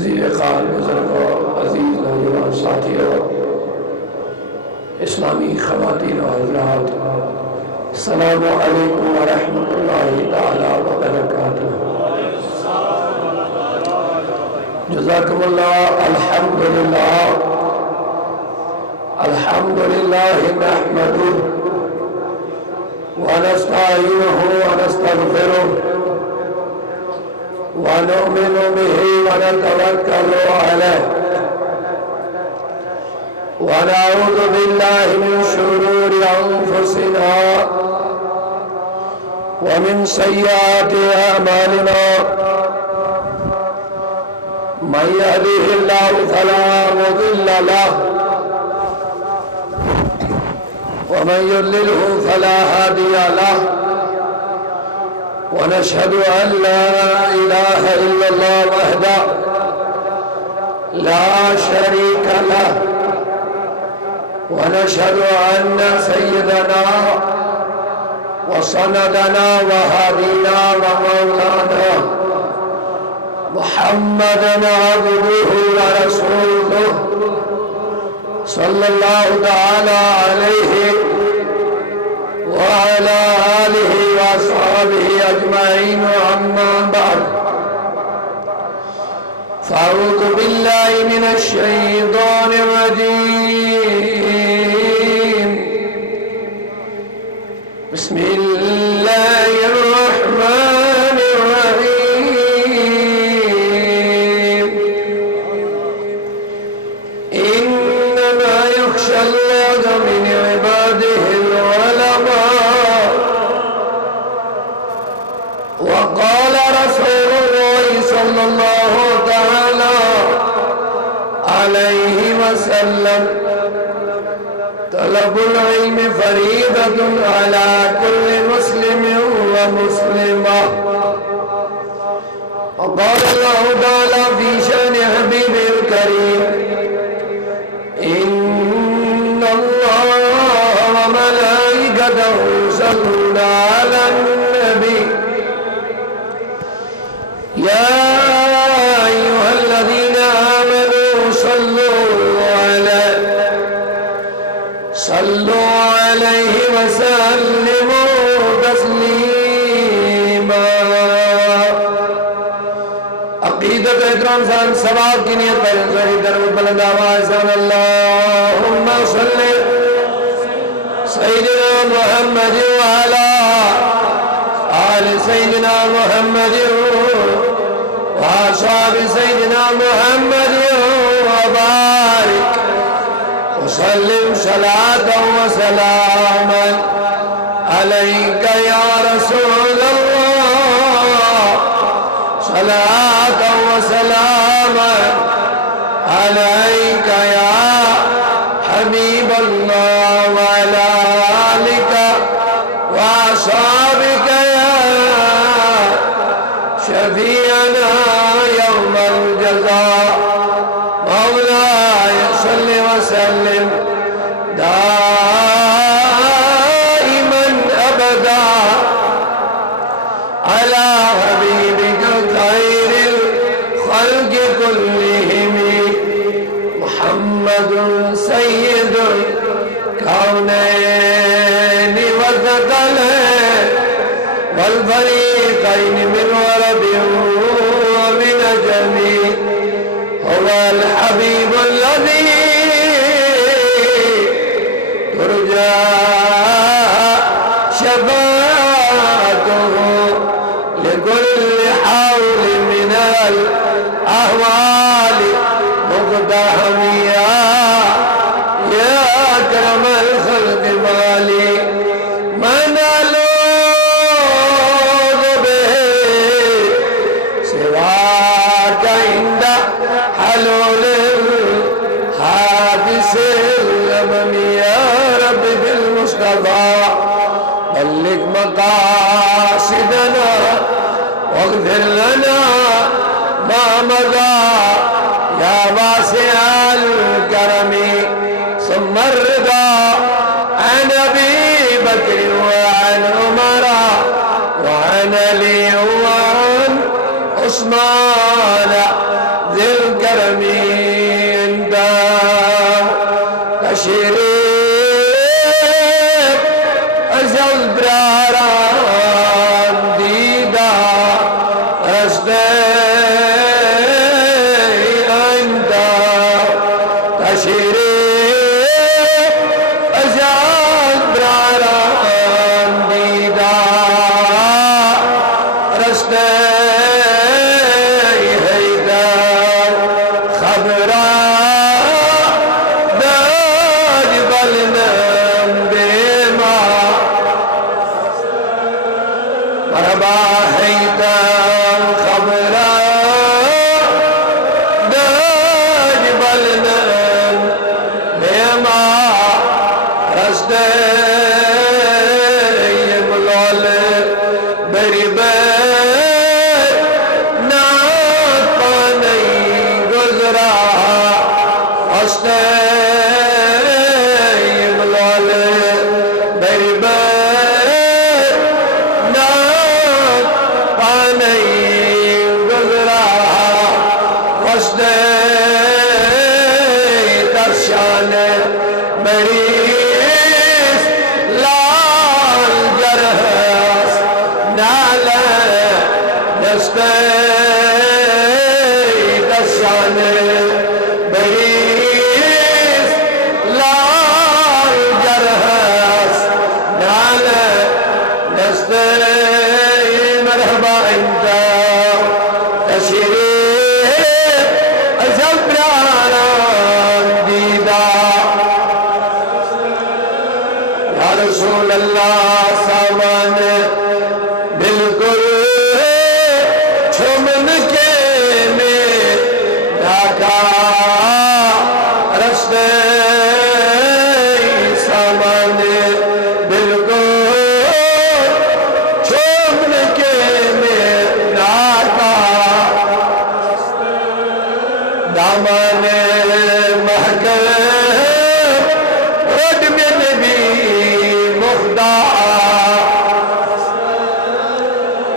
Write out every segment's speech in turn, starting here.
زیرقان بزرگوں، عزیز نوجوان ساتھیوں، اسلامی خواتین و حضرات، السلام علیکم ورحمۃ اللہ تعالی وبرکاتہ۔ جزاکم اللہ۔ الحمدللہ نحمده ونستعینه ونستغفره ونؤمن به ونتوکل علیہ ونعوذ باللہ من شرور انفسنا ومن سیئات اعمالنا من يهده الله فلا مضل له ومن يضلله فلا هادي له ونشهد أن لا إله إلا الله وحده لا شريك له ونشهد أن سيدنا وسندنا وهادينا ومولانا محمدًا عبده ورسوله صلى الله تعالى عليه وعلى آله وأصحابه أجمعين، أما بعد فأعوذ بالله من الشيطان الرجيم. بسم الله الرحمن الرحيم. إنما يخشى الله من عباده العلماء. وقال رسول الله صلى الله تعالى عليه وسلم: طلب العلم فريضة على كل مسلم ومسلمة. وقال الله تعالى في شأن حبيبه الكريم: إن الله وملائكته يصلون على النبي يا أيها الذين آمنوا صلوا عليه وسلموا تسليما. عقیدت احترام سان سواب کی نیت پر انصاری درود بلند آواز اللہم صلی سیدنا محمد وعلا آل سیدنا محمد وآصحاب سیدنا محمد وبارک وسلم صلاة وسلاما عليك يا رسول الله. صلاة وسلاما عليك يا حبيب الله وعلى آلك وأصحابك يا شفيعنا يوم الجزاء. مولاي صل وسلم دائما أبدا على حبيبك خير الخلق كلهم محمد سيد الكونين والثقلين والفريقين من ورد ومن جميع. هو الحبيب الذي ترجى شفاعته لكل حول من الأهوال مقتحم. يا أكرم الخلق مالي من ألوذ به سواك عند حلول الحادث الأمم. يا رب بالمصطفى بلغ مقاصدنا واغفر لنا ما مضى يا واسع الكرم. ثم الرضا عن أبي بكر وعن عمر وعن علي وعن عثمان ذي رشتے ملال میری بیر نہ پانے گزرا رشتے درشان میری لال جرحس نال رشتے درشان مرحبا انت تشریف زبران دیدہ یا رسول اللہ سامان بالکل چھمن کے میں ڈھاکا رستے سامان بالکل دامن محکم رد میں نبی مخدا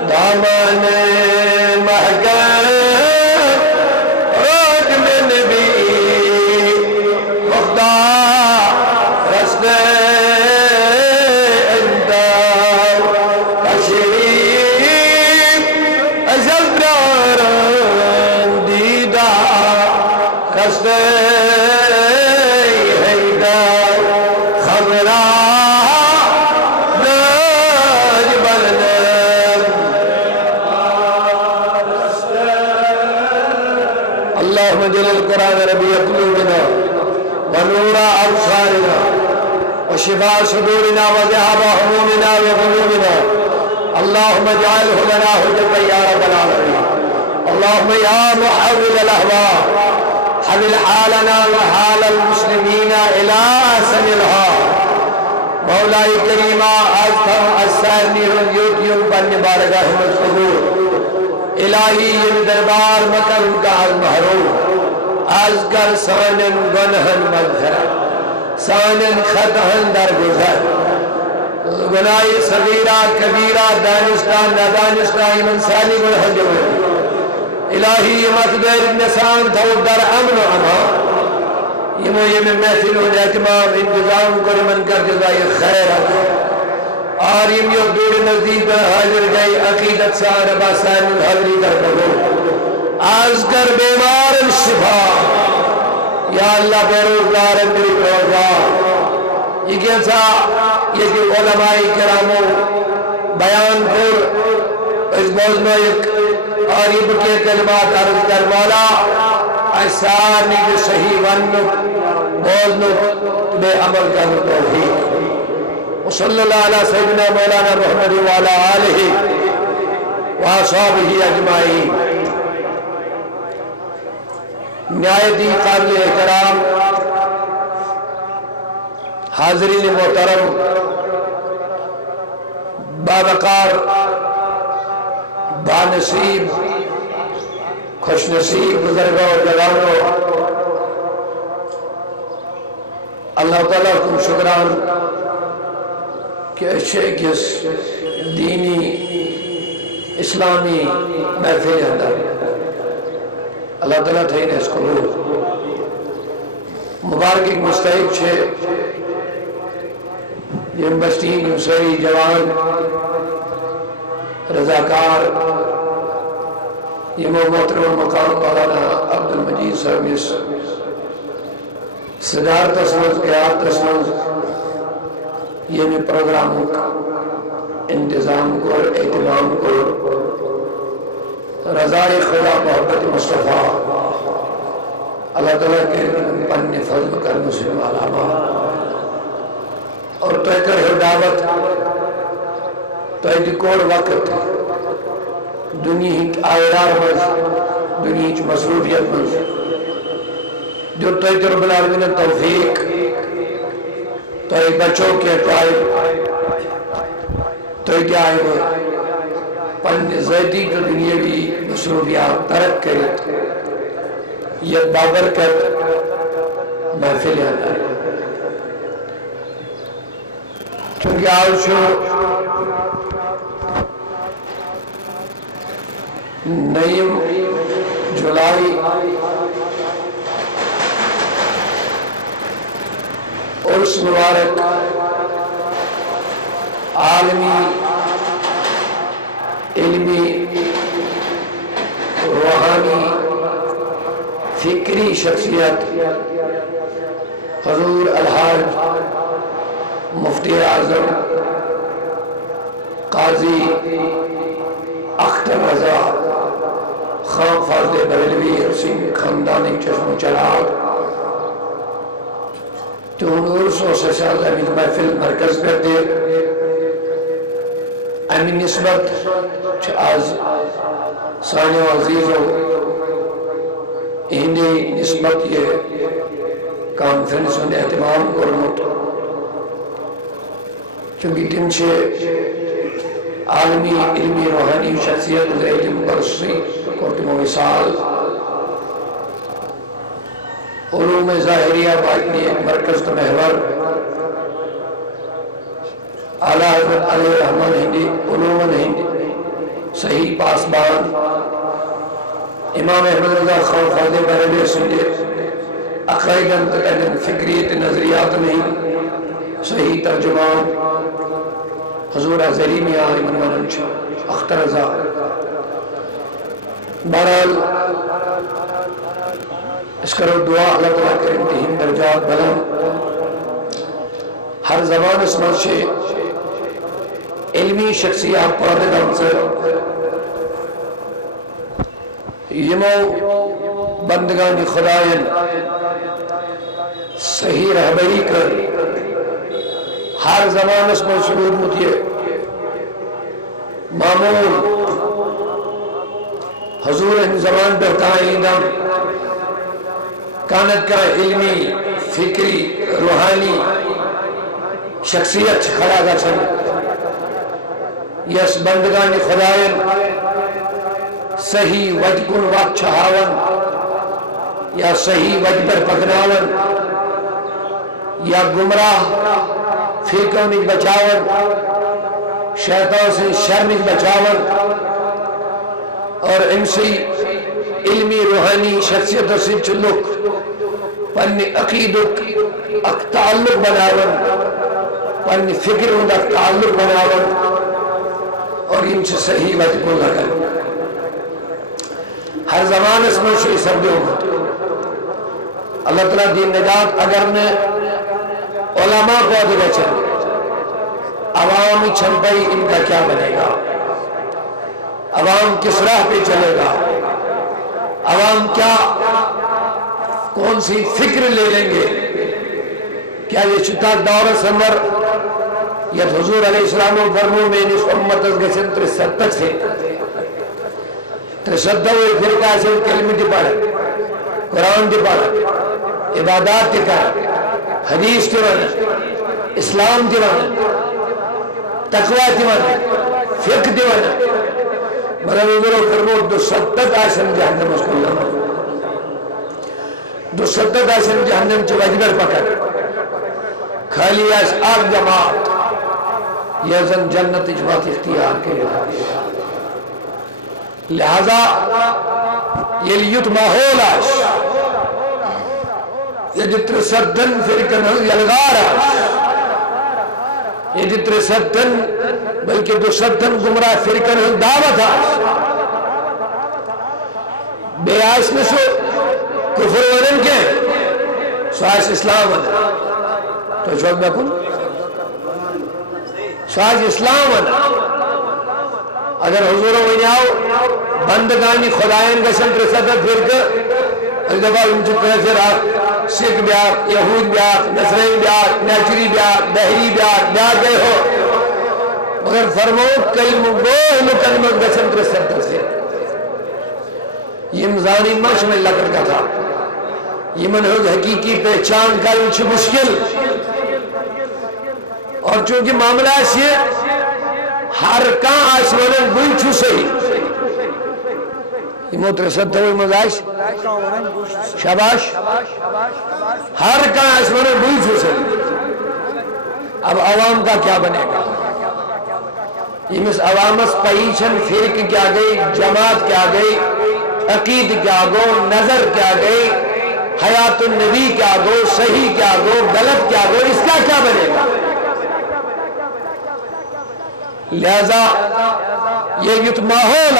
دامن محکم رد میں نبی مخدا رستے اندر تشریف زبران دیدہ رستے حیدر خبرہ ناج بلدن اللہم جل القرآن ربیع قلوبنا ونور أبصارنا وشفاء صدورنا وذهاب همومنا وغمومنا اللهم اجعله لنا حجة يا رب العالمين اللهم يا محول الأهواء حول حالنا وحال المسلمين إلى أحسن الحال مولاي كريما أذكر السائرين اليوتيوب بالنبارگاہ مذکور الہی یہ دربار مکرم کا المحروم اذکر سانن گنہن مغفرت سانن خطہن درگزر گناہ صغیرہ کبیرہ دانستہ نادانستہ ایمن سالی گنہ جو الہی مقدر نسان تھو در امن و امان یہ میں محفل و اعتمام انتظام کر من کر جزائی خیر اور یہ دور نزدیک حاضر گئی عقیدت ساربا سائن الحضری در کرو آز کر بیمار الشفا یا اللہ بیروزگار اندری پروزگار یہ کیسا یہ کہ علماء کرامو بیان پر اس موضوع ایک آریب کے کلمات عرض کر مولا ایسانی جو صحیح ونک بوزنک بے عمل کرنے توحید وصلی اللہ علیہ سیدنا مولانا محمد وعلا آلہ وآصحابہ اجمعین نہایتی قابل احترام حاضرین محترم باوقار بانصیب خوش نصیب بزرگوں اور جوانوں اللہ تعالیٰ کو شکران کہ اچھے کس دینی اسلامی محفل اندر اللہ تعالیٰ تھے اس کو مبارک ایک مستحق چھے یہ مستین یوسری جوان رضاکار یہ محترم مقام مولانا عبدالمجید صاحب اس صدار تسمز قیاد تسمز یہ میں پروگراموں کا انتظام کو اہتمام کو رضائے خدا محبت مصطفیٰ اللہ تعالیٰ کے پن فضل کر مسلم علامہ اور تحکر ہے دعوت تحکر کوڑ وقت دنیا ہی آئرار مز دنیا ہی مصروفیت مز جو تحکر رب العالمین توفیق تو ایک بچوں کے ٹائب تو کیا ہے وہ پن زیدی کو دنیا بھی مصروفیات ترک کرت یہ بابرکت محفل ہے چونکہ آج نیم جولائی عرس مبارک عالمی علمی روحانی فکری شخصیت حضور الحاج مفتی اعظم قاضی اختر رضا خان فاضل بریلوی حسین خاندانی چشم و چراغ تو عرس و سال امید محفل مرکز کرتے امین نسبت آز سانی عزیز و ہندی نسبت یہ کانفرنس میں اہتمام کرنوت چونکہ دن سے عالمی علمی روحانی شخصیت علم برسی کرتم و مثال علوم ظاہریہ باطنی ایک مرکز کا محور اعلیٰ حضرت علی رحمان ہندی علوم ہند صحیح پاسبان امام احمد رضا خان فاضل بریلوی سندھ عقائدن تقیدن فکریت نظریات نہیں صحیح ترجمان حضور ازلی میاں من مننچ اختر رضا بہرحال اس کرو دعا اللہ تعالیٰ کے انتہین درجات بلند ہر زبان اس مرشے علمی شخصیات پردے دم سے یمو بندگان خدایان صحیح رہبری کر ہر زمان اس میں شروع ہوتی ہے معمول حضور ان زمان پر تعییدم کانت کا علمی فکری روحانی شخصیت کھڑا گا چھن یس بندگان خدایان صحیح وجکن وقت چھہاون یا صحیح وج پر پکناون یا گمراہ فیکوں نک بچاون شیطان سے شر نک بچاون اور ان سے علمی روحانی شخصیت سے چلک پنی عقیدک اک تعلق بناون پنی فکر ہوں اک تعلق بناون اور ان سے صحیح وجہ کو لگن ہر زمان اس میں شئی سب دے اللہ تعالیٰ دین نجات اگر نے علماء کو دیگا چل عوامی چھن پئی ان کا کیا بنے گا عوام کس راہ پہ چلے گا عوام کیا کون سی فکر لے لیں گے کیا یہ چھتا دور سمر یا حضور علیہ السلام و فرمو میں اس امت از گسن ترسدت سے ترسدت ہوئی فرقہ سے کلمی دی پڑھ قرآن دی پڑھ عبادات دی کر حدیث the one Islam the one تقوی دی ون فقہ دی ون مگر حضور فرمو دو ستت آسن جہنم اس کو اللہ دو ستت آسن جہنم چو وجبر پکڑ خالی آس آگ جماعت یہ زن جنت اجوات اختیار کے لہذا یہ لیت ماحول آس یہ جتر سدن فرقن یلغار آس یہ جتر سدن بلکہ دو سدن گمراہ فرقن دعوت آس بے آس میں سو کفر ونن کے سو آس اسلام ونن تو شوق میں کن سو آس اسلام ونن اگر حضور ونیاو بندگانی خدایان گسن ترسدت فرق ایک دفعہ ان چکے پھر آپ سکھ بیاک یہود بیاک نصرین بیاک نیچری بیاک بحری بیاک بیاک گئے ہو مگر فرمو کلم گوہ کلمت گسن ترسدت سے یہ مزانی مش میں لکڑ کا تھا یہ منحوظ حقیقی پہچان کا انچ مشکل اور چونکہ معاملہ اس یہ ہر کان آسمانن بوئی چھو سہی یمو 73 مزاج شاباش ہر کا اس میں بوئی چھوسل اب عوام کا کیا بنے گا یمس عوامس پیچھن فرق کیا گئی جماعت کیا گئی عقید کیا گو نظر کیا گئی حیات النبی کیا گو صحیح کیا گو غلط کیا گو اس کا کیا بنے گا لہذا یہ یت ماحول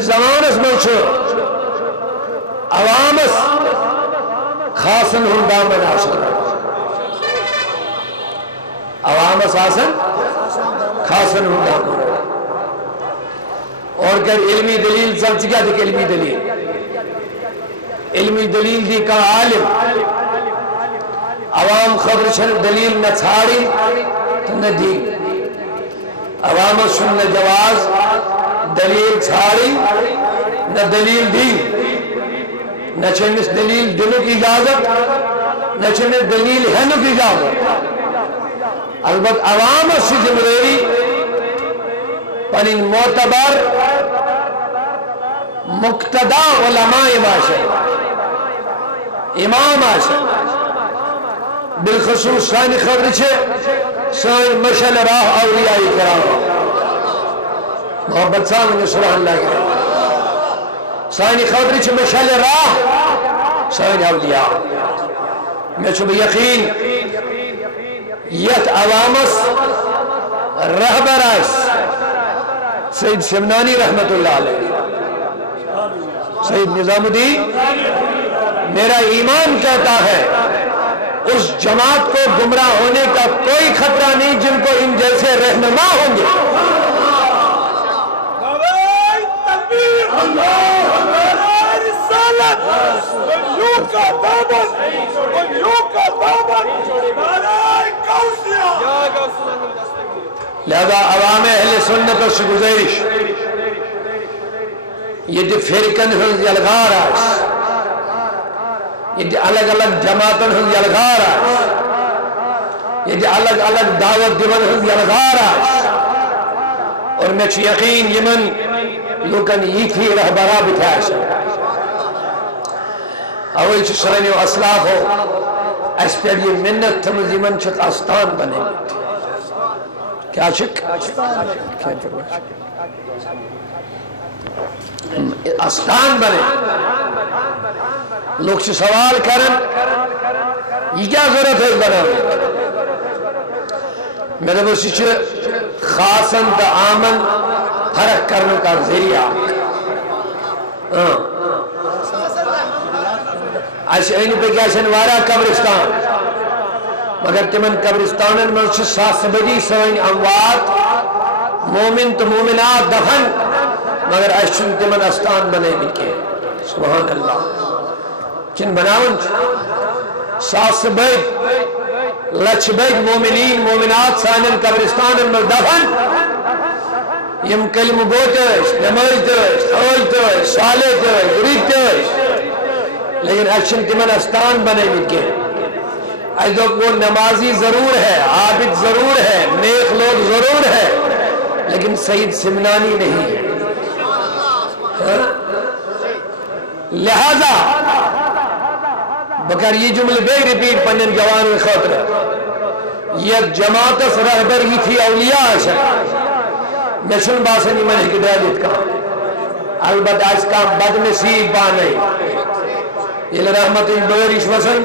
زمانس میں عوامس خاصن ہندامن آسن عوامس آسن خاصن ہندامن اور کہ علمی دلیل سب چکا دیکھ علمی دلیل دی کا عالم عوام خبر چھن دلیل نہ چھاڑی تو نہ دی عوام سن نہ جواز دلیل چھاڑی نہ دلیل دی نہ چھنس دلیل دنو کی اجازت نہ چھنس دلیل ہنو کی اجازت البت عوام سے جمہوری پنین معتبر مقتدا علماء باشد امام آشد بالخصوص سانی خبر چھے سانی مشل راہ اولیاء کرام محبت سامنے سبحان اللہ کرام سانی خبر چھے مشل راہ سانی اولیاء میں چھو یقین یت عوامس رہبر آئیس سید سمنانی رحمت اللہ علیہ سید نظام الدین میرا ایمان کہتا ہے اس جماعت کو گمراہ ہونے کا کوئی خطرہ نہیں جن کو ان جیسے رہنما ہوں گے لہذا عوام اہل سنت سے گزارش یہ دی فرقن ہنز یلغار آس یہ دی الگ الگ جماعتن ہنز یلغار آس یہ دی الگ الگ دعوت دیون ہنز یلغار آس اور میں چھ یقین یمن لوکن یہ تھی رہبرا بتھاش اوئی چھ سرنی و اسلاف ہو اس پر یہ منت تھمز یمن چھت آستان بنے کیا شک آستان بنے لوگ سے سوال کرن یہ کیا ضرورت ہے بنا میرے بسی چھے خاصن تا آمن فرق کرنے کا ذریعہ ایسے اینی پہ کیا شنوارا قبرستان مگر تمن قبرستانن میں چھے ساسبدی سوئن اموات مومن تو مومنات دفن مگر ایشن تمن استان بنے بکے سبحان اللہ چن بناون ساسبد لچبد مومنین مومنات سانن قبرستانن میں دفن یم کلم گوتش نمازش اولتش صالحتش ریتش لیکن ایشن تمن استان بنے بکے ایدو وہ نمازی ضرور ہے عابد ضرور ہے نیک لوگ ضرور ہے لیکن سید سمنانی نہیں ہے لہذا بکر یہ جملے بے ریپیٹ پنن جوان خاطر یہ جماعت رہبر ہی تھی اولیاء آشا مشن باسنی من ہدایت کا البتہ اس کا بد نصیب بانے یہ رحمت بغیرش وسن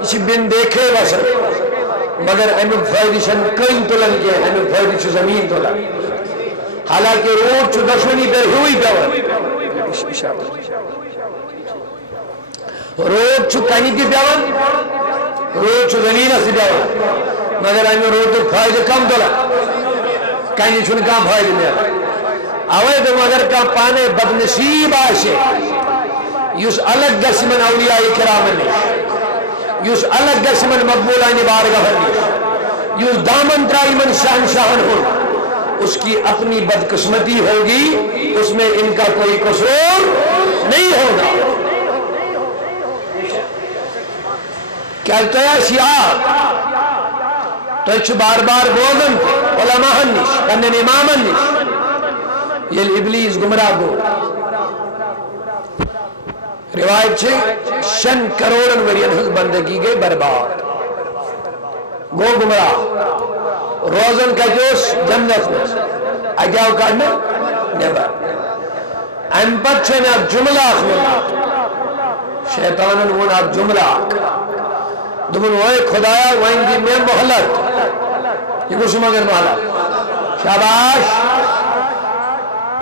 اس بن دیکھے وسن مگر امیق فائدشن کئی تلن کے امیق فائدش زمین تلن حالانکہ روڈ چو دشمنی پر ہوئی پیور روڈ چو کہیں کی پیور روڈ چو زمین سے پیور مگر امیق روڈ تو فائدہ کم تلن کہیں چون کام فائدہ میرا آوائد مگر کام پانے بدنصیب آشے یوس الگ گسمن اولیاء کرامن یوس الگ گسمن مقبولان بارگاہ یوس دامن ترائی من شان شاہن ہو اس کی اپنی بدقسمتی ہوگی اس میں ان کا کوئی قصور نہیں ہوگا کہتا ہے شیعہ تو اچھ بار بار بوزن علماء ہنش کنن امام ہنش یل ابلیس گمراہ گو روایت چھے 6 کروڑن ورین ہز بندگی گئی برباد گو گمراہ روزن کا جوش جنت میں اجاو کرنا نیبر ام پت چھے نا جملہ اخوان شیطانن ون آپ جملہ دمون وہ خدایا وائن دی میں محلت یہ کچھ مگر محلت شاباش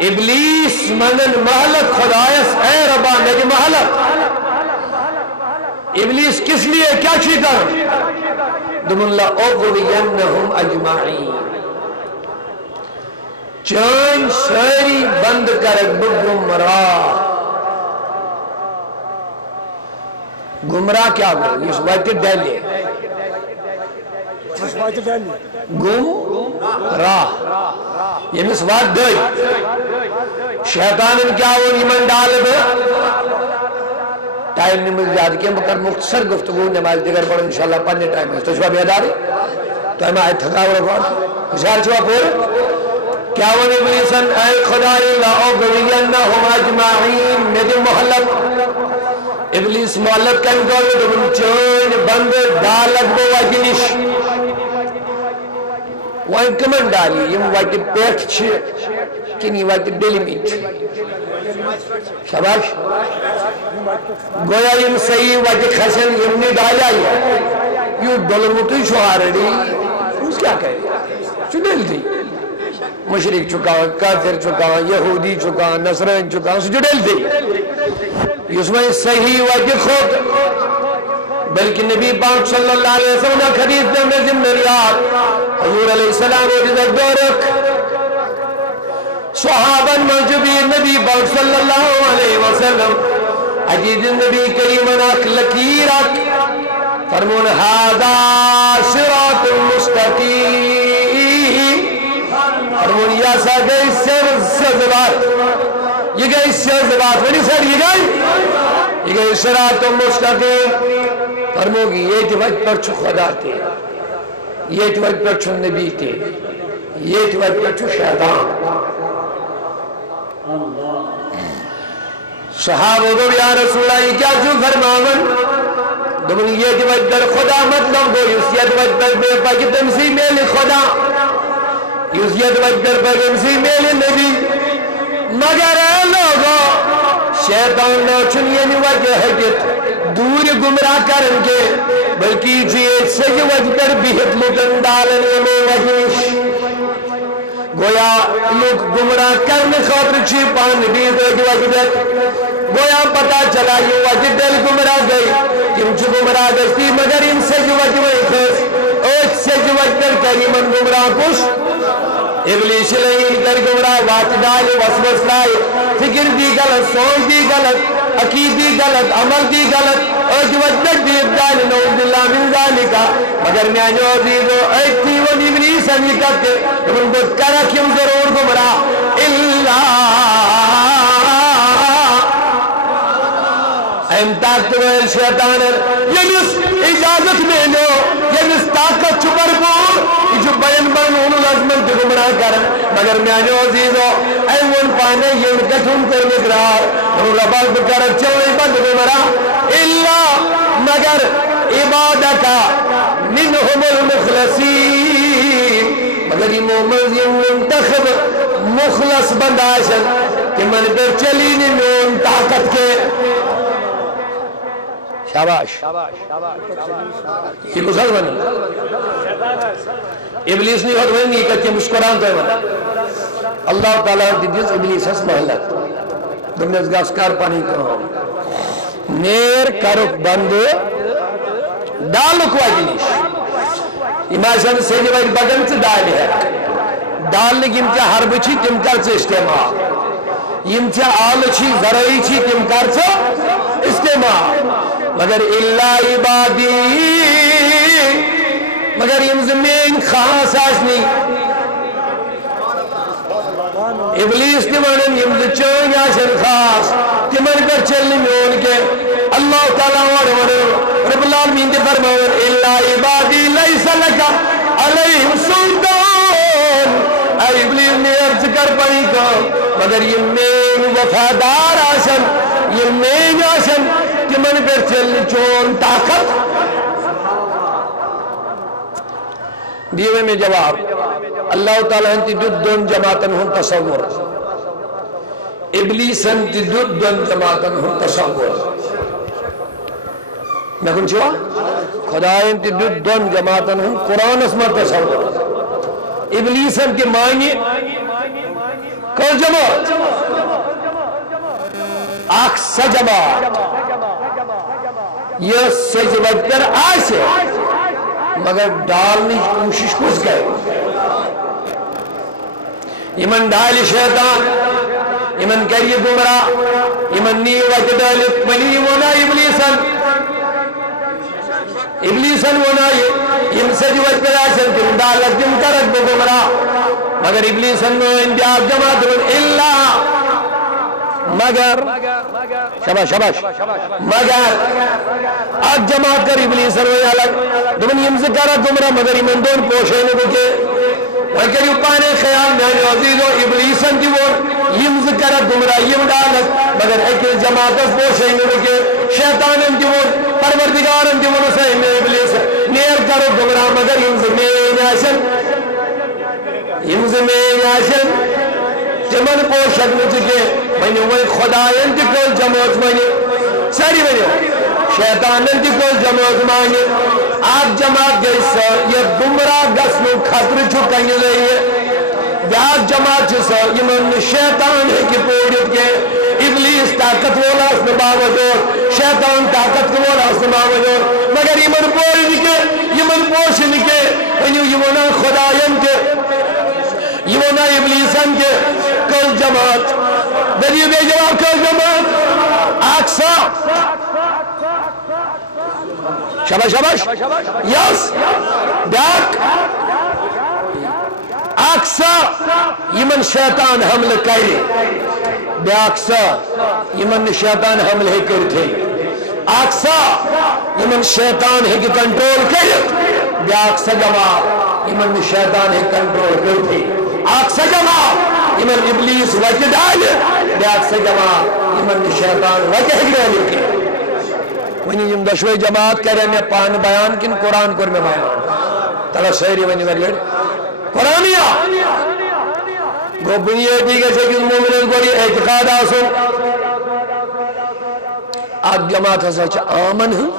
ابلیس منن محلت خدایس اے ربا میری محلت ابلیس کس لیے کیا چی کر دمون لأغوینہم اجمعین چین ساری بند کرک بگمراہ گمراہ کیا گو یہ سوائٹ ڈیلی گمراہ یہ مسوات دئی شیطان کیا وہ ایمان ڈال دے ٹائم نہیں مل جاتی کہ مکر مختصر گفتگو نماز دیگر پڑھ انشاءاللہ پڑھنے ٹائم ہے تو شبہ بیداری تو ہمیں آئے تھکا ہو رکھا اشار چھوا پور کیا وہ ابلیسن اے خدای لأغوینہم اجمعین میری محلت ابلیس محلت کا انکار ہے تو ان چین بند دالت بو وجنش وائن کمن ڈالی یم وائٹ پیٹ چھے کنی وائٹ ڈیلی میٹ شباش گویا یم صحیح وائٹ خسن یم نے ڈالا یو دلمتوی شوہارڑی اس کیا کہے چو ڈیل تھی مشرک چکا کافر چکا یہودی چکا نصرین چکا اس جو ڈیل تھی اس میں صحیح وجہ خود بلکہ نبی پاک صلی اللہ علیہ وسلم نے حدیث میں ذمہ ریاض حضور علیہ السلام و رضا دورک صحابہ موجودی نبی پاک صلی اللہ علیہ وسلم عجیز نبی کریم اک لکیرک فرمون هذا صراط مستقیم فرمون یا سا گئی سزبات یہ گئی سزبات ونی سر یہ گئی صراط مستقیم فرموگی یہ جوج پر چھو خدا تھے یہ جوج پر چھو نبی تھے یہ جوج پر چھو شیطان صحابہ دو یا رسول اللہ کیا جو فرماون دمن یہ جوج پر خدا مطلب گو یہ جوج پر بے پاکی تمسی میل خدا یہ جوج پر تمسی میل نبی مگر اے لوگو شیطان نہ چنین وجہ حجت دور گمراہ کرن کے بلکہ جیت سے جو وجہ پر بیہت لگن ڈالن میں وجہش گویا لوگ گمراہ کرنے خاطر چھی پان بیت وجہ گویا پتا چلا یہ وجہ دل گمراہ گئی کم چھ گمراہ گستی مگر ان سے جو وجہ میں خس اوچ سے جو وجہ پر کریمن گمراہ کش ابلیس لئین کر گمراہ وات ڈالے وسوس لائے فکر دی غلط سوچ دی غلط عقید دی غلط عمل دی غلط اور جو وجد دی ابدال نعوذ باللہ من ذالکا مگر میانی عزیزو ایک تھی وہ ابلیس ہمی کرتے لیکن بود کرا کیوں ضرور گمراہ اللہ امتاک تو ہے شیطان یمس اجازت میں لو یمس طاقت چھپر بور جو بیان انہوں لازمن تے گمراہ کرن مگر میانی عزیزو ایون پانے یہ کتھن کر مقرار انہوں رباک بکرت چلوئی بند گمراہ اللہ مگر عبادکا منہم المخلصین مگر یہ مومن یہ منتخب مخلص بنداشن کہ من پر چلینی میں ان طاقت کے شاباش یہ گزر بنی ابلیس نہیں ہوتا نہیں کہتے مشکران تو ہے اللہ تعالیٰ دیدیز ابلیس اس محلت دمنیز گاسکار پانی کرو نیر کرک بندو ڈالک واجنیش اماشن سے جو ایک بگن سے ڈالی ہے ڈالنے کی امتیا حرب چھی تم کر سے استعمال امتیا آل چھی ذرائی چھی تم کر سے استعمال مگر اللہ عبادی مگر یم زمین خاص آشنی ابلیس تمہن یم زچون یاشن خاص تمہن پر چلنی میون کے اللہ تعالیٰ رب العالمین دے فرماؤن اللہ عبادی لیس لکا علیہم سلطان ابلیس نیر ذکر پڑی کا مگر یہ مین وفادار آسن یہ مین آسن کہ من پر چل چون طاقت دیوے میں جواب اللہ تعالیٰ انتی دون جماعتن ہم تصور ابلیس انتی دون جماعتن ہم تصور نکن چھوا خدا انتی دون جماعتن ہم قرآن اسمت تصور ابلیس انتی معنی کل جماعت اکسا جماعت یہ سجوت پر آسے مگر ڈالنے کی کوشش کس گئے ایمن ڈالی شیطان ایمن کری گمراہ ایمن نیوت ڈالت منی ونا ابلیسن ونا یم سجوت پر آسن تم ڈالت تم کرت بگمراہ مگر ابلیسن نو انتیاب جماعت اللہ مگر شباش مگر آج جماعت کر ابلیسن وی الگ دمن یم ذکرہ گمراہ مگر ایمن دون پوشے نگو کے وکری پانے خیال میں عزیزو ابلیسن کی وہ یم ذکرہ گمراہ یم ڈالت مگر ایک جماعت اس پوشے نگو کے شیطانن کی وہ پروردگارن کی وہ نسائے میں ابلیس نیر کرو گمراہ مگر یم زمین آشن جمن پوشک مجھے منی وہ خدایان کی کل جماعت مانی ساری منی شیطانن کی کل جماعت مانی آپ جماعت گئی سا یہ گمراہ گسنو خطر چھکنی لئی ہے بیاک جماعت جسا یہ من شیطان ہے کی پوڑیت کے ابلیس طاقت والا اس میں باوجود شیطان طاقت والا اس میں باوجود مگر یہ من پوڑی کے یہ من پوشن کے یہ منا خدایان کے یہ منا ابلیسن کے کل جماعت دریو بے جواب کل جماعت آکسا شباش یس ڈاک آکسا یمن شیطان حمل کری بیاکسا یمن شیطان حمل ہے کرتے آکسا یمن شیطان ہے کہ کنٹرول کری بیاکسا جماع یمن شیطان ہے کنٹرول کرتے آکسا جماع یمن ابلیس وجہ ڈالے بیاکسا جماع یمن شیطان وجہ ڈالے کے ونی یم دشوی جماعت کرے میں پان بیان کن قرآن کر میں بیان تلا شہری ونی مگر قرآنیا گو بنیادی کے سکن مومنین کو یہ اعتقاد آسو آج جماعت ہسا چا آمن ہوں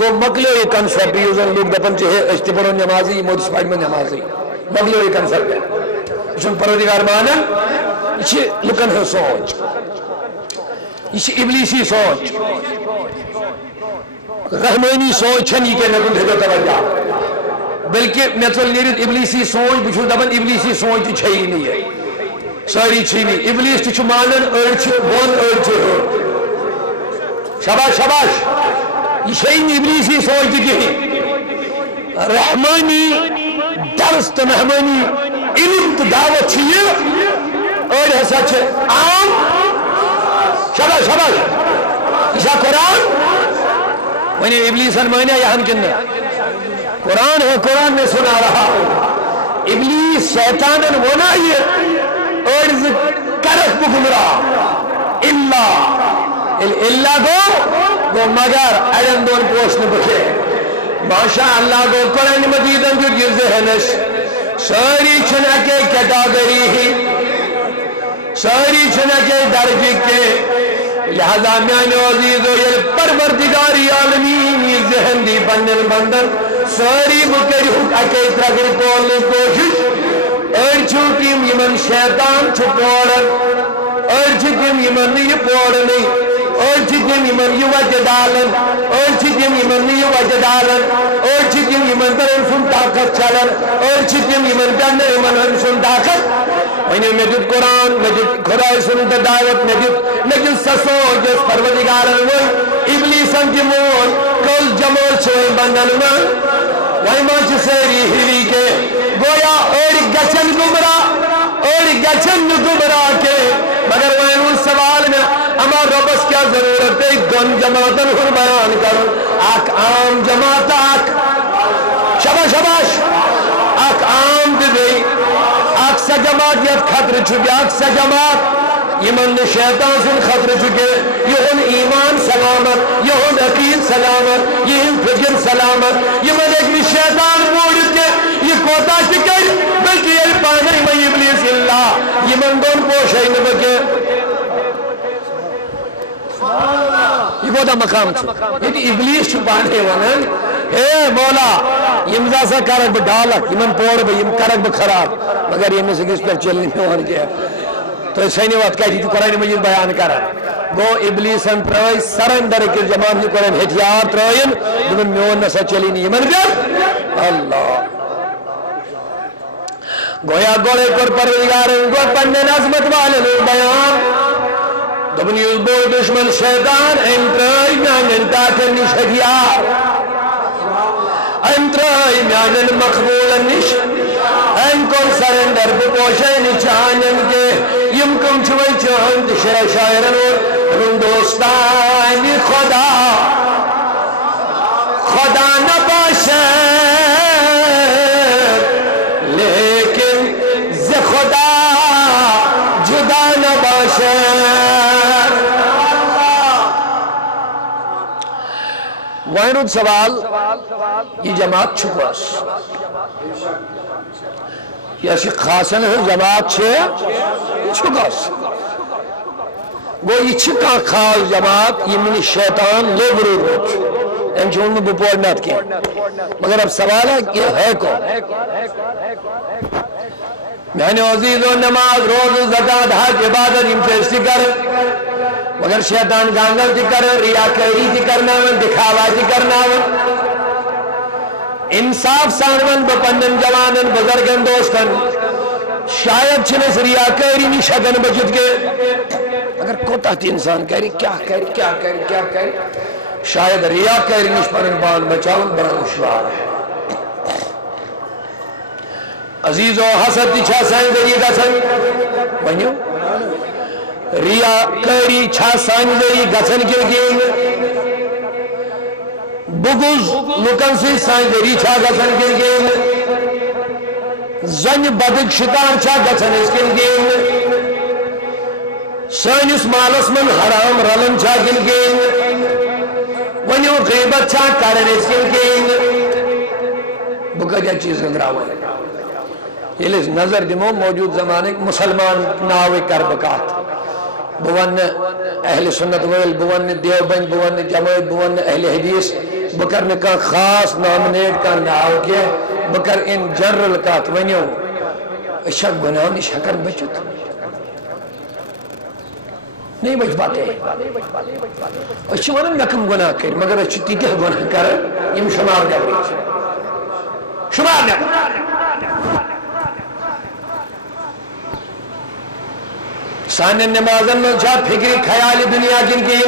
گو مکلو یہ کنسپٹ یوزن لوگ دپن چاہے اشتبرون نمازی مودس پاک میں نمازی مکلو یہ کنسپٹ ہے اسم پرودگار مانا یہ لکن ہے سوچ یہ ابلیسی سوچ رحمانی سوچ چھنی کے نکل دھگا توجہ بلکہ میتول نیرد ابلیسی سوچ بچھو دبن ابلیسی سوچ چھئی نہیں ہے ساری چھئی نہیں ابلیس چھو مانن ارچ بون ارچ ہو شباش یہ چھئی نہیں ابلیسی سوچ کی رحمانی درست رحمانی علم تو دعوت چھئے اور ایسا چھے عام شباش یہ قرآن ونی ابلیسن مانا یہاں کننا قرآن ہے قرآن میں سنا رہا ابلیس شیطانن ونا یہ ارز کرت بگمراہ اللہ گو مگر ایڈن دون پوشن بکے ماشاء اللہ گو قرآن مجیدن جو جز ذہنش ساری چھنا کے کیٹاگری ہی ساری چھنا کے درجے کے لہذا میانے عزیزو یہ پروردگاری عالمین یہ ذہن دی بندن بندن ساری مکری حق اکی ترگری کولنے کوشش ارچوکیم یمن شیطان چھپوڑن ارچوکیم یمن یہ پوڑنی ارچوکیم یمن یہ وجہ ڈالن ارچوکیم یمن یہ وجہ ڈالن ارچوکیم یمن پر انسان طاقت چلن ارچوکیم یمن پر انسان طاقت انہیں مجد قرآن مجد خدای سنت دعوت مجد سسو جس پروردگارن وہ ابلیسن کی مون کل جمول چھوئے بندن میں وہی مانچ سیری ہری کے گویا اور گچن گمراہ کے مگر وہ ان سوال میں ہمارا ربس کیا ضرورت ہے دن جماعتن ہر بیان کرو آک عام جماعت آک شباش آک عام سا جماعت یت خطر چھ بیاکھ سا جماعت یمن شیطان سن خطر چھ یہن ایمان سلامت یہن عقید سلامت یہن فکر سلامت یمن ایک شیطان موڑ کے یہ کوتا کر بلکہ یہ پانے میں ابلیس اللہ یمن دون پوشے نبکے یہ کوتا مقام چھ یہ ابلیس چھ پانے ونن اے مولا یمزا سا کرک بہ ڈالک یمن پوڑ بہ یم کرک بہ خراب مگر یہ سے کس پر چلنے ہون کیا تو سینی وقت کہتی تو قرآن مجید بیان کرن گو ابلیسن ترائی سرندر کے جماعت قرآن ہتھیار ترائین دمن میون نسا چلی نہیں من بیت اللہ گویا گوڑے کر پروردگارن گو پنن عظمت والے بیان دمن یوز بول دشمن شیطان انترائی میانن تاکن نش ہتھیار انترائی میانن مقبول نش ان کو سرندر بپوشے نچانن کے یم کم چھوئی چاند شاعرن اور دوستان خدا خدا نہ باشد لیکن ز خدا جدا نہ باشد وائرود سوال یہ جماعت چھپاس یا سی خاصن ہے جماعت چھکاس گو یہ چھکا خاص جماعت یہ من شیطان لے برور ہوت ان چون میں بپور نات کی مگر اب سوال ہے کہ ہے کون میں نے عزیز و نماز روز زکاة حج عبادت انفیسٹی کر مگر شیطان گانگل تھی کر ریاکاری تھی کرنا من دکھاوا تھی کرنا من انصاف سانون بپندن جوانن بزرگن دوستن شاید چھنس ریاکاری نہیں شگن بجد کے اگر کوتا تھی انسان کہہ رہی کیا کہہ شاید ریاکاری نہیں پرن بان بچاون بڑا دشوار ہے عزیز و حسد تی چھا سائن ذریعہ گسن بنیو ریاکاری چھا سائن ذریعہ گسن کے گئے بغض لکن سے سائن دری چھا گسن کے گئے زن بدک شکار چھا گسن اس کے گئے سانس مالس من حرام رلن چھا گل گئے ونیو غیبت چھا کرن اس کے گئے بکا جا چیز گندراوان یہ لیس نظر دمو موجود زمانے مسلمان ناوے کر بکات بوان اہل سنت ویل بوان دیوبند بوان جماعت بوان اہل حدیث بکر نے کہا خاص نامنیٹ کا ناو کے بکر ان جنرل کات ونیو اشک گناہ نش حکر بچت نہیں بچ باتے اچھی ونن نکم گناہ کر مگر اچھی تیتہ گناہ کر یم شمار نبریچ شمار نبریچ سانے نمازن میں چھا فکری خیالی دنیا کن کی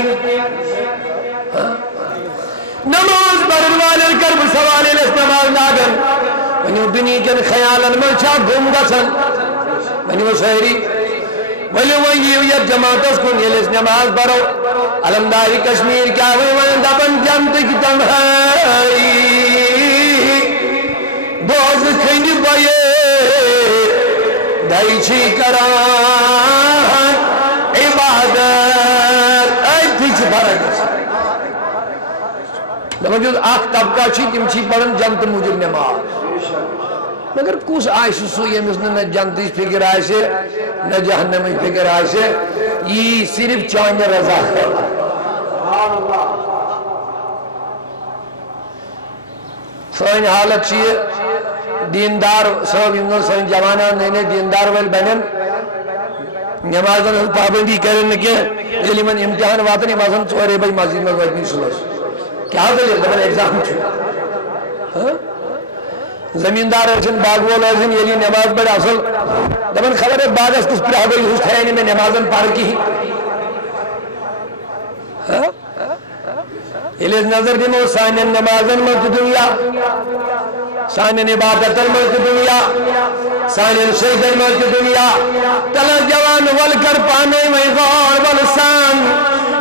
نماز برن والن کرب سوالین اس نماز ناگن ونیو دنیا کن خیالن میں چھا گم گسن ونیو سہری ولی ویویت جماعت اس کن یہ اس نماز برو علمداری کشمیر کیا ہوئی ون دبن جمت کی تنہائی دوز کھنی بائے دائی چھی کران عبادت ایک پیچھ بھرا گیا نمجد آخ طبقہ چھی تم چھی پڑھن جنت موجود نماز مگر کس آئیس سوئی ہم اس نے نہ جنتی فکر آئیسے نہ جہنمی فکر آئیسے یہ صرف چاند رضا ہے سوئن حالت چیئے دیندار سب انگل سوئن جوانا نئے دیندار ویل بینن نمازن پابندی کرن کے جلی من امتحان واتن نمازن چورے بھائی مسجد میں وجنی سلوس کیا دلیل دبن ایگزام چھو زمیندار ارچن باغوال ارچن یلی نماز بڑا اصل دبن خبر ہے بعد اس کس پر آگئی حس خیانی میں نمازن پار کی یلی نظر دیمو سائن نمازن ملک دنیا سائن عبادت ملک دنیا سائن شیدن ملک دنیا تلا جوان والکر پانے میں غور والسان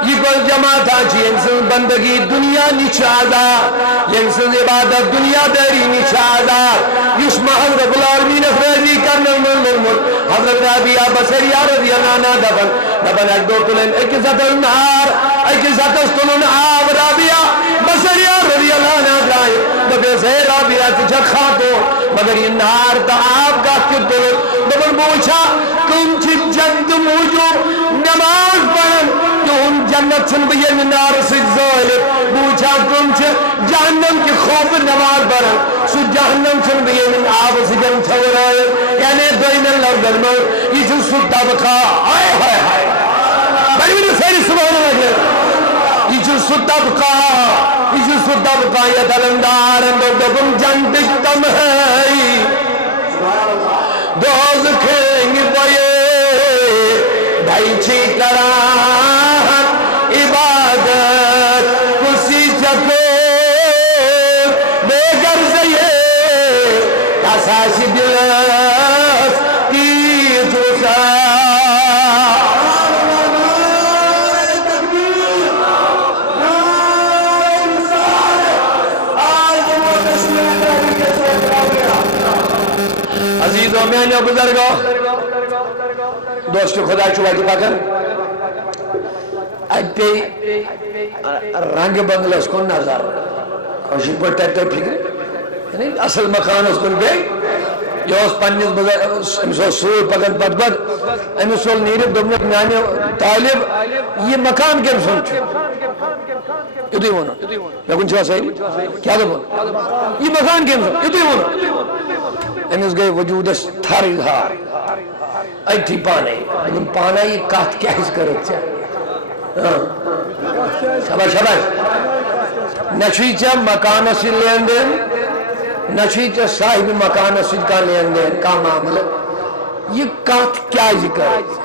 یہ کل جماعت یم بندگی دنیا نش آزاد یم عبادت دنیا داری نش آزاد اس محل رب العالمین راضی کرنے لوگمت حضرت رابعہ بصریہ رضی اللہ عنہ دپن اک دو تلن اکس ہتس نار اکس ہتس تلن آب رابعہ بصریہ رضی اللہ عنہ درائے دپس ہے رابعہ ژٕ خاتو مگر یہ نار تا آب کا تل دپن بوچھا کم جنت موجود نماز پڑھن تہن جنت چھن بہ یمہ نار سۭتۍ زٲلِتھ بوچھا کم جہنم کہ خوف نماز پڑھن سہ جہنم چھن بہ یمہ آب سۭتۍ چھوڑٲیِتھ یعنی دویمین لفظن منٛز یہ چھُ سُہ طبقہ ہائے ہائے ہائے بڑی ؤنِو سٲری سبحان اللہ یہ چھُ سُہ طبقہ یہ چھُ سُہ طبقہ یتھ علمدارن دوٚپُن جنتٕکۍ تمہٲئی دوزخ بوئے بھائی چھی کران عبادت کسی چکو بے گرزیے کساش دلس کی جوسا عزیزوں میں نے بزرگوں دوست خدا چوائے پاکر اج پہ رنگ بنگلس کو نظر کوشش پڑھتا ہے فکر اصل مکان اس کو گئی یہ اس پنیس بزرگ سور پکن پت پت امس ول نیرت دوپنک میانہ طالب یہ مکان کم سن یتھے ونو مے کن چھا سہی کیا دپن یہ مکان کم سن یتھے ونو امس گئی وجودس تھر اظہار اتھی پانے پانا یہ کت کیا کرت شباش شباش نچھی چا مکان سے لین دین نچھی چا صاحب مکان سے کا لین دین کا معاملہ یہ کت کیا کرت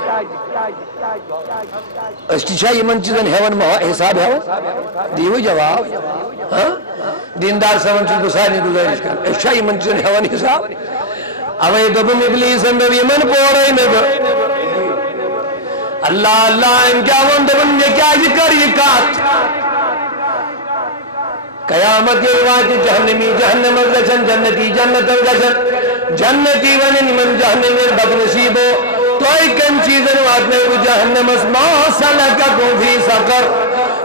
اسٹیچا یمن چیزن ہیون حساب ہیون دیو جواب دیندار سمن چیز گسانی گزارش کر اسٹیچا یمن چیزن ہیون حساب اوے دبن ابلیس اندر یمن پورے نبا اللہ اللہ ان کیا ون دبن یہ کیا ذکر یہ کات قیامت کے وقت جہنمی جہنم گشن جنتی جنت گشن جنتی ونن من جہنم بدنصیبو توئی کن چیزن واتنے وہ جہنم اس ما سلککم فی سقر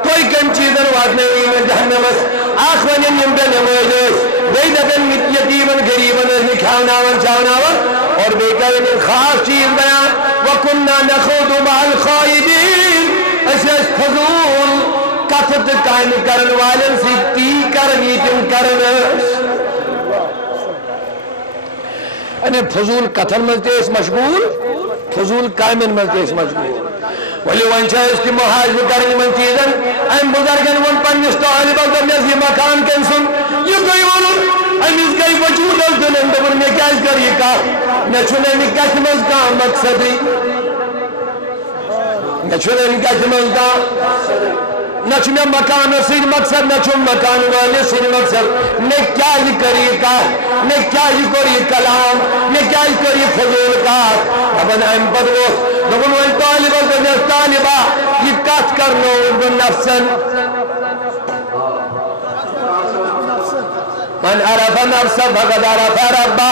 توئی کن چیزن واتنے وہ جہنم اس آخوانین یمدن موجود ویدتن یتیمن غریبن نکھاوناون چاوناون اور بیکرین خاص چیز بیان وَكُنَّا نَخُوضُ مَعَ الْخَائِدِينَ اسے فضول کتت قائم کرن والن سی تی کرنی تم کرن یعنی فضول کتن ملتے اس مشغول فضول قائمن ملتے اس مشغول ولی ونچہ اس کی محاجب کرنی من چیزن این بزرگن ون پنیس طالبہ دنیس یہ مکان کنسن یہ گئی ونن این اس گئی وجود از دنن دبر میں کیا اس کر یہ کار نچھنے نکت مز کا مقصدی نچھنے نکت مز کا نچھنے مکان سید مقصد نچھن مکان والے سید مقصد نے کیا یہ کری کار نے کیا یہ کری کلام نے کیا یہ کری فضول کار ابن ایم پدو دبن وین طالبہ دنیس طالبہ یہ کات کرنو ابن نفسن من عرف نفسه فقد عرف ربه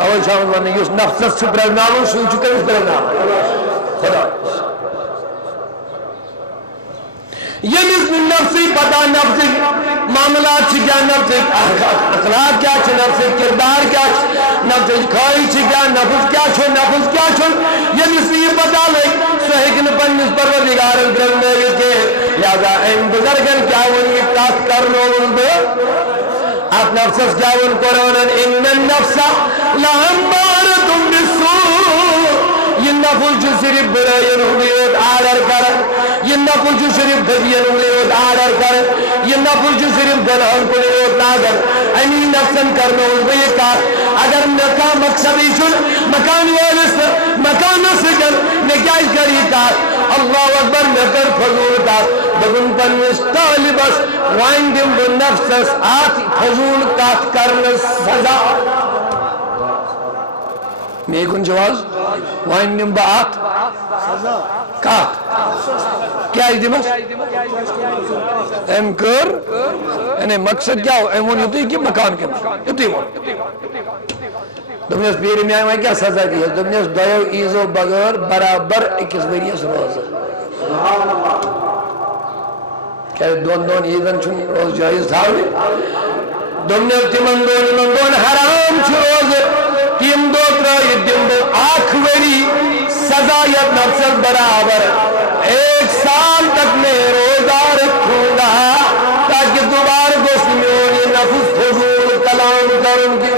اول شامل ونی یوس نفس سپر نامو سوچ کر اس نام خدا یہ نفسی پتا نفسی معاملات چھ کیا نفسی اخلاق کیا چھ نفسی کردار کیا نفسی کھائی چھ کیا نفس کیا چھو یہ نفسی یہ پتا لے سہیکن پنیس پروردگار کرن میں کے لہذا این بزرگن کیا ونی کات کرنو ونبو آپ نفسس کیا ان قرآن ان النفس لامارت بالسوء یہ نفس جو صرف برائن ہولیت آڈر کر یہ نفس جو صرف دھزین ہولیت آڈر کر یہ نفس جو صرف گنہن ہولیت ناگر اینی نفسن کرنا اس میں یہ کہا اگر نکا مقصدی شن مکان والس مکان سکن نکائی کری کہا اللہ اکبر نکر فضول کہا دبن پنوس طالبس وائندم بنفسس آتی فضول کات کرنا سزا میں کن جواز وائندم با آت کات کیا دمس ام کر یعنی مقصد کیا ہو ام ون یوتی کہ مکان کے یوتی ون دمس پیر میں آئی کیا سزا دی دمس دویو عیزو بغیر برابر اکس وریس روز کیا دون عیدن چھن روز جائز تھا دمس تمن دون حرام چھ روز تم دو ترائیت دم دو آخ وری سزا یت نفس برابر 1 سال تک میں روزہ رکھوں گا تاکہ دوبارہ گوشت میں یہ نفس فضول کلام کرن کی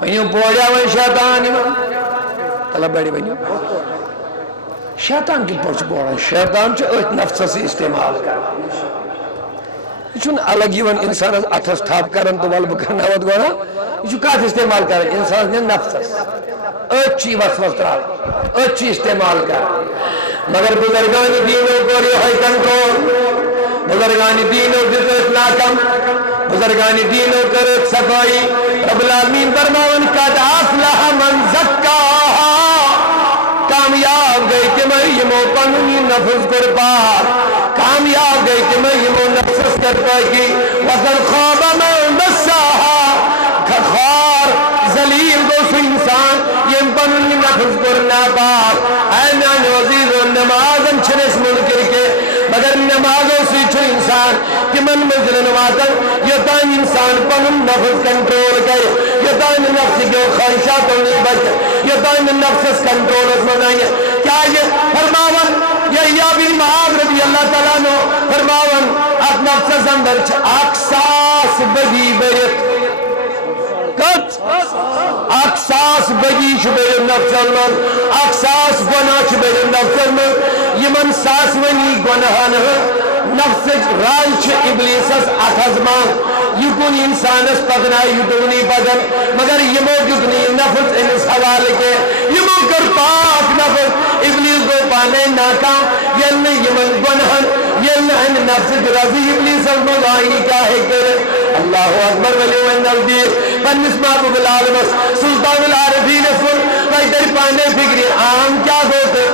بھائیوں پوڑیا وی شیطان طلب بیڑی بھائیوں شیطان کی پوچھ پوڑا شیطان چھو ایت نفس سے استعمال کر چون الگ یون انسان اتھس تھاپ کرن تو ول بکرنا ود گونا یہ کات استعمال کر انسان نے نفس اچھی وسوس ترا اچھی استعمال کر مگر بزرگان دینوں کو یہ کنٹرول بزرگان دینوں کو اطلاقم بزرگان دینوں کر صفائی رب العالمین فرماون قد افلح من زکاہا کامیاب گئی کہ میں یہ موپنی نفس پر پار کامیاب گئی کہ میں یہ نفس کر پائی وقت خواب من دساہا خار ذلیل کو سو انسان یہ پنی نفس پر ناپاک اے میان عزیز و نمازن چھنس منکر کے مگر نمازوں سے چھو انسان کہ من مزل نمازن یہ تان انسان پنن نفس کنٹرول کرے یہ تان نفس کے خواہشاتوں نہیں بچ یہ تان نفس کنٹرول اس منائیے کیا یہ فرماون یا بن معاذ رضی اللہ تعالیٰ نو فرماون ات نفس اندر اقصاص بدی بیت کت اقصاص بدی شبیر نفس من اقصاص گناہ شبیر نفس من یمن ساس ونی گناہن نفس رائے چھ ابلیسس اتھزمان یہ کن انسانس پکنائی یدونی بدن مگر یمو کتنی نفس انس حوالے کے یمو کر پاک نفس ابلیس کو پانے ناکام یلن یمن گناہن یلن ان نفس رضی ابلیسس مضائی کاہے کرے اللہ اکبر ولی و نبدیر پنس محبوب العالمس سلطان العارفین اسفر وی در پانے فکری عام کیا ہوتے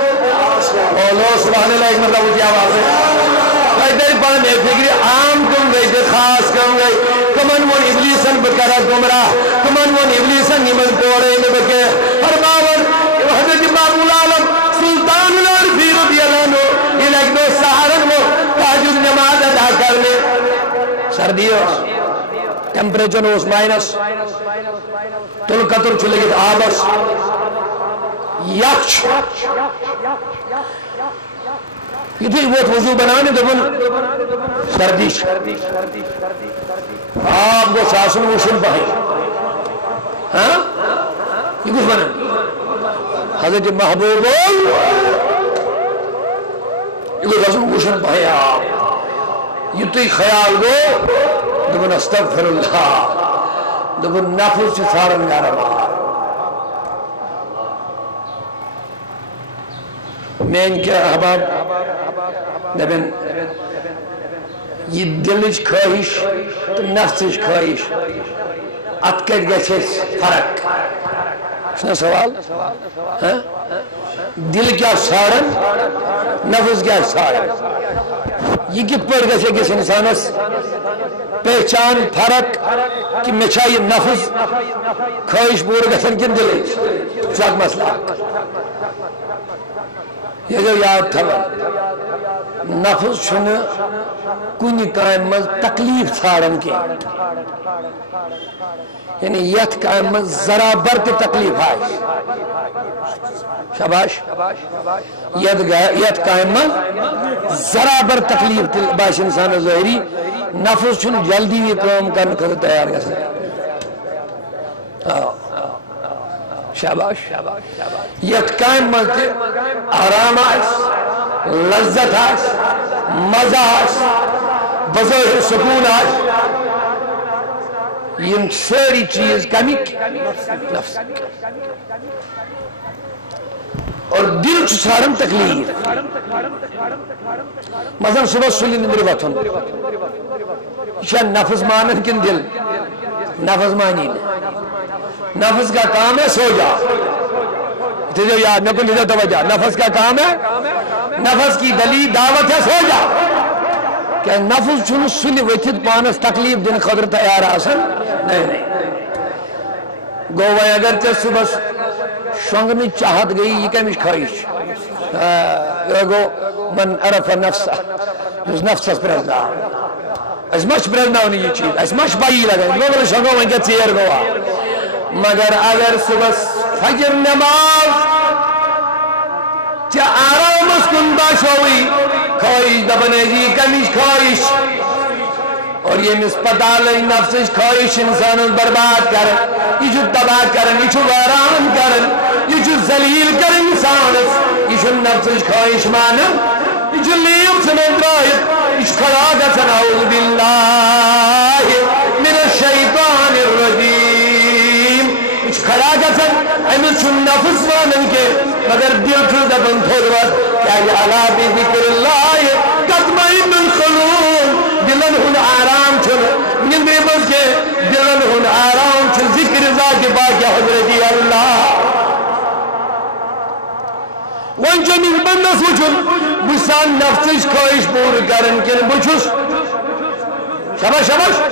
اولو سبحان اللہ ایک مطلب اچھی آواز ہے در پانے فکری عام کم گئی در خاص کم گئی کمن من ابلیسن بکرہ گمراہ کمن من ابلیسن یمن کوڑے نبکے فرماون حضرت محبوب العالم سلطان العارفین رضی اللہ عنہ یہ لگ دو سہارن وہ تہجد نماز ادا کرنے سردی ہو ٹیمپریچر اس مائنس تل قطر چلے گئے آبس یکش یہ تھی وہ وضو بنانے دبن سردیش آپ کو ساسن وشن پہی ہاں یہ کچھ بنا حضرت محبوب یہ کچھ ساسن وشن پہی آپ یہ تھی خیال گو دبن استغفر اللہ دبن نفس سے سارن گارا مار میں ان کے احباب دبن یہ دلچ خواہش تو نفسش خواہش اتکت گیسے فرق سنا سوال دل کیا سارن نفس کیا سارن یہ کت پر گیسے کس انسانس پہچان فرق کہ میں چاہیے نفس خواہش پور گسن کن دلچ ساک مسئلہ یہ جو یاد تھا نفس چھن کنی قائم مز تکلیف ژھارن کی یعنی یت قائم مز ذرا برت تکلیف آئی شاباش یت قائم مز ذرا بر تکلیف باش انسان ظاہری نفس چھن جلدی یہ کام کرنے کو تیار گا شاباش یت قائم مز آرام آئیس لذت آئیس مزہ آئیس بظاہر سکون آئیس یہ ساری چیز کمیک نفس اور دل چسارم تکلیف مثلا صبح سلی نندر وطن یہ نفس مانن کن دل نفس مانی نفس کا کام ہے سو جا جو یاد نہ کن توجہ نفس کا کام ہے نفس کی دلی دعوت ہے سو جا کہ نفس چھن سن وتھت پانس تکلیف دن خاطر تیار آسن نہیں گو وے اگر تے صبح شونگن چاہت گئی یہ کمش خواہش گو من عرف نفسه جس نفسس پرزنا اس مش پرزنا یہ چیز اس مش بائی لگا لوگ شونگو من کے چیر گوا مگر اگر صبح فجر نماز چا آرام اسکن باشوئی خواہش دبنے جی کمیش خواہش اور یہ مسپتال نفسش خواہش انسان برباد کرن یہ جو تباہ کرن یہ جو ویران کرن یہ جو ذلیل کرن انسان یہ جو نفسش خواہش مانن یہ جو لیم سمند رائد یہ جو خلاقہ سنعوذ باللہ من الشیطان الرجیم یہ جو خلاقہ سن امس چھن نفس مانن کے مگر دل چھو دبن تھوڑ وقت کیا یہ علا بذکر اللہ تطمئن القلوب دلن ہن آرام چھن نندے بس کے دلن ہن آرام چھن ذکر ذات باقی حضرتی اللہ وانچہ من بندس وچھن بسان نفسش خواہش پور کرن کن بچھس شبش شبش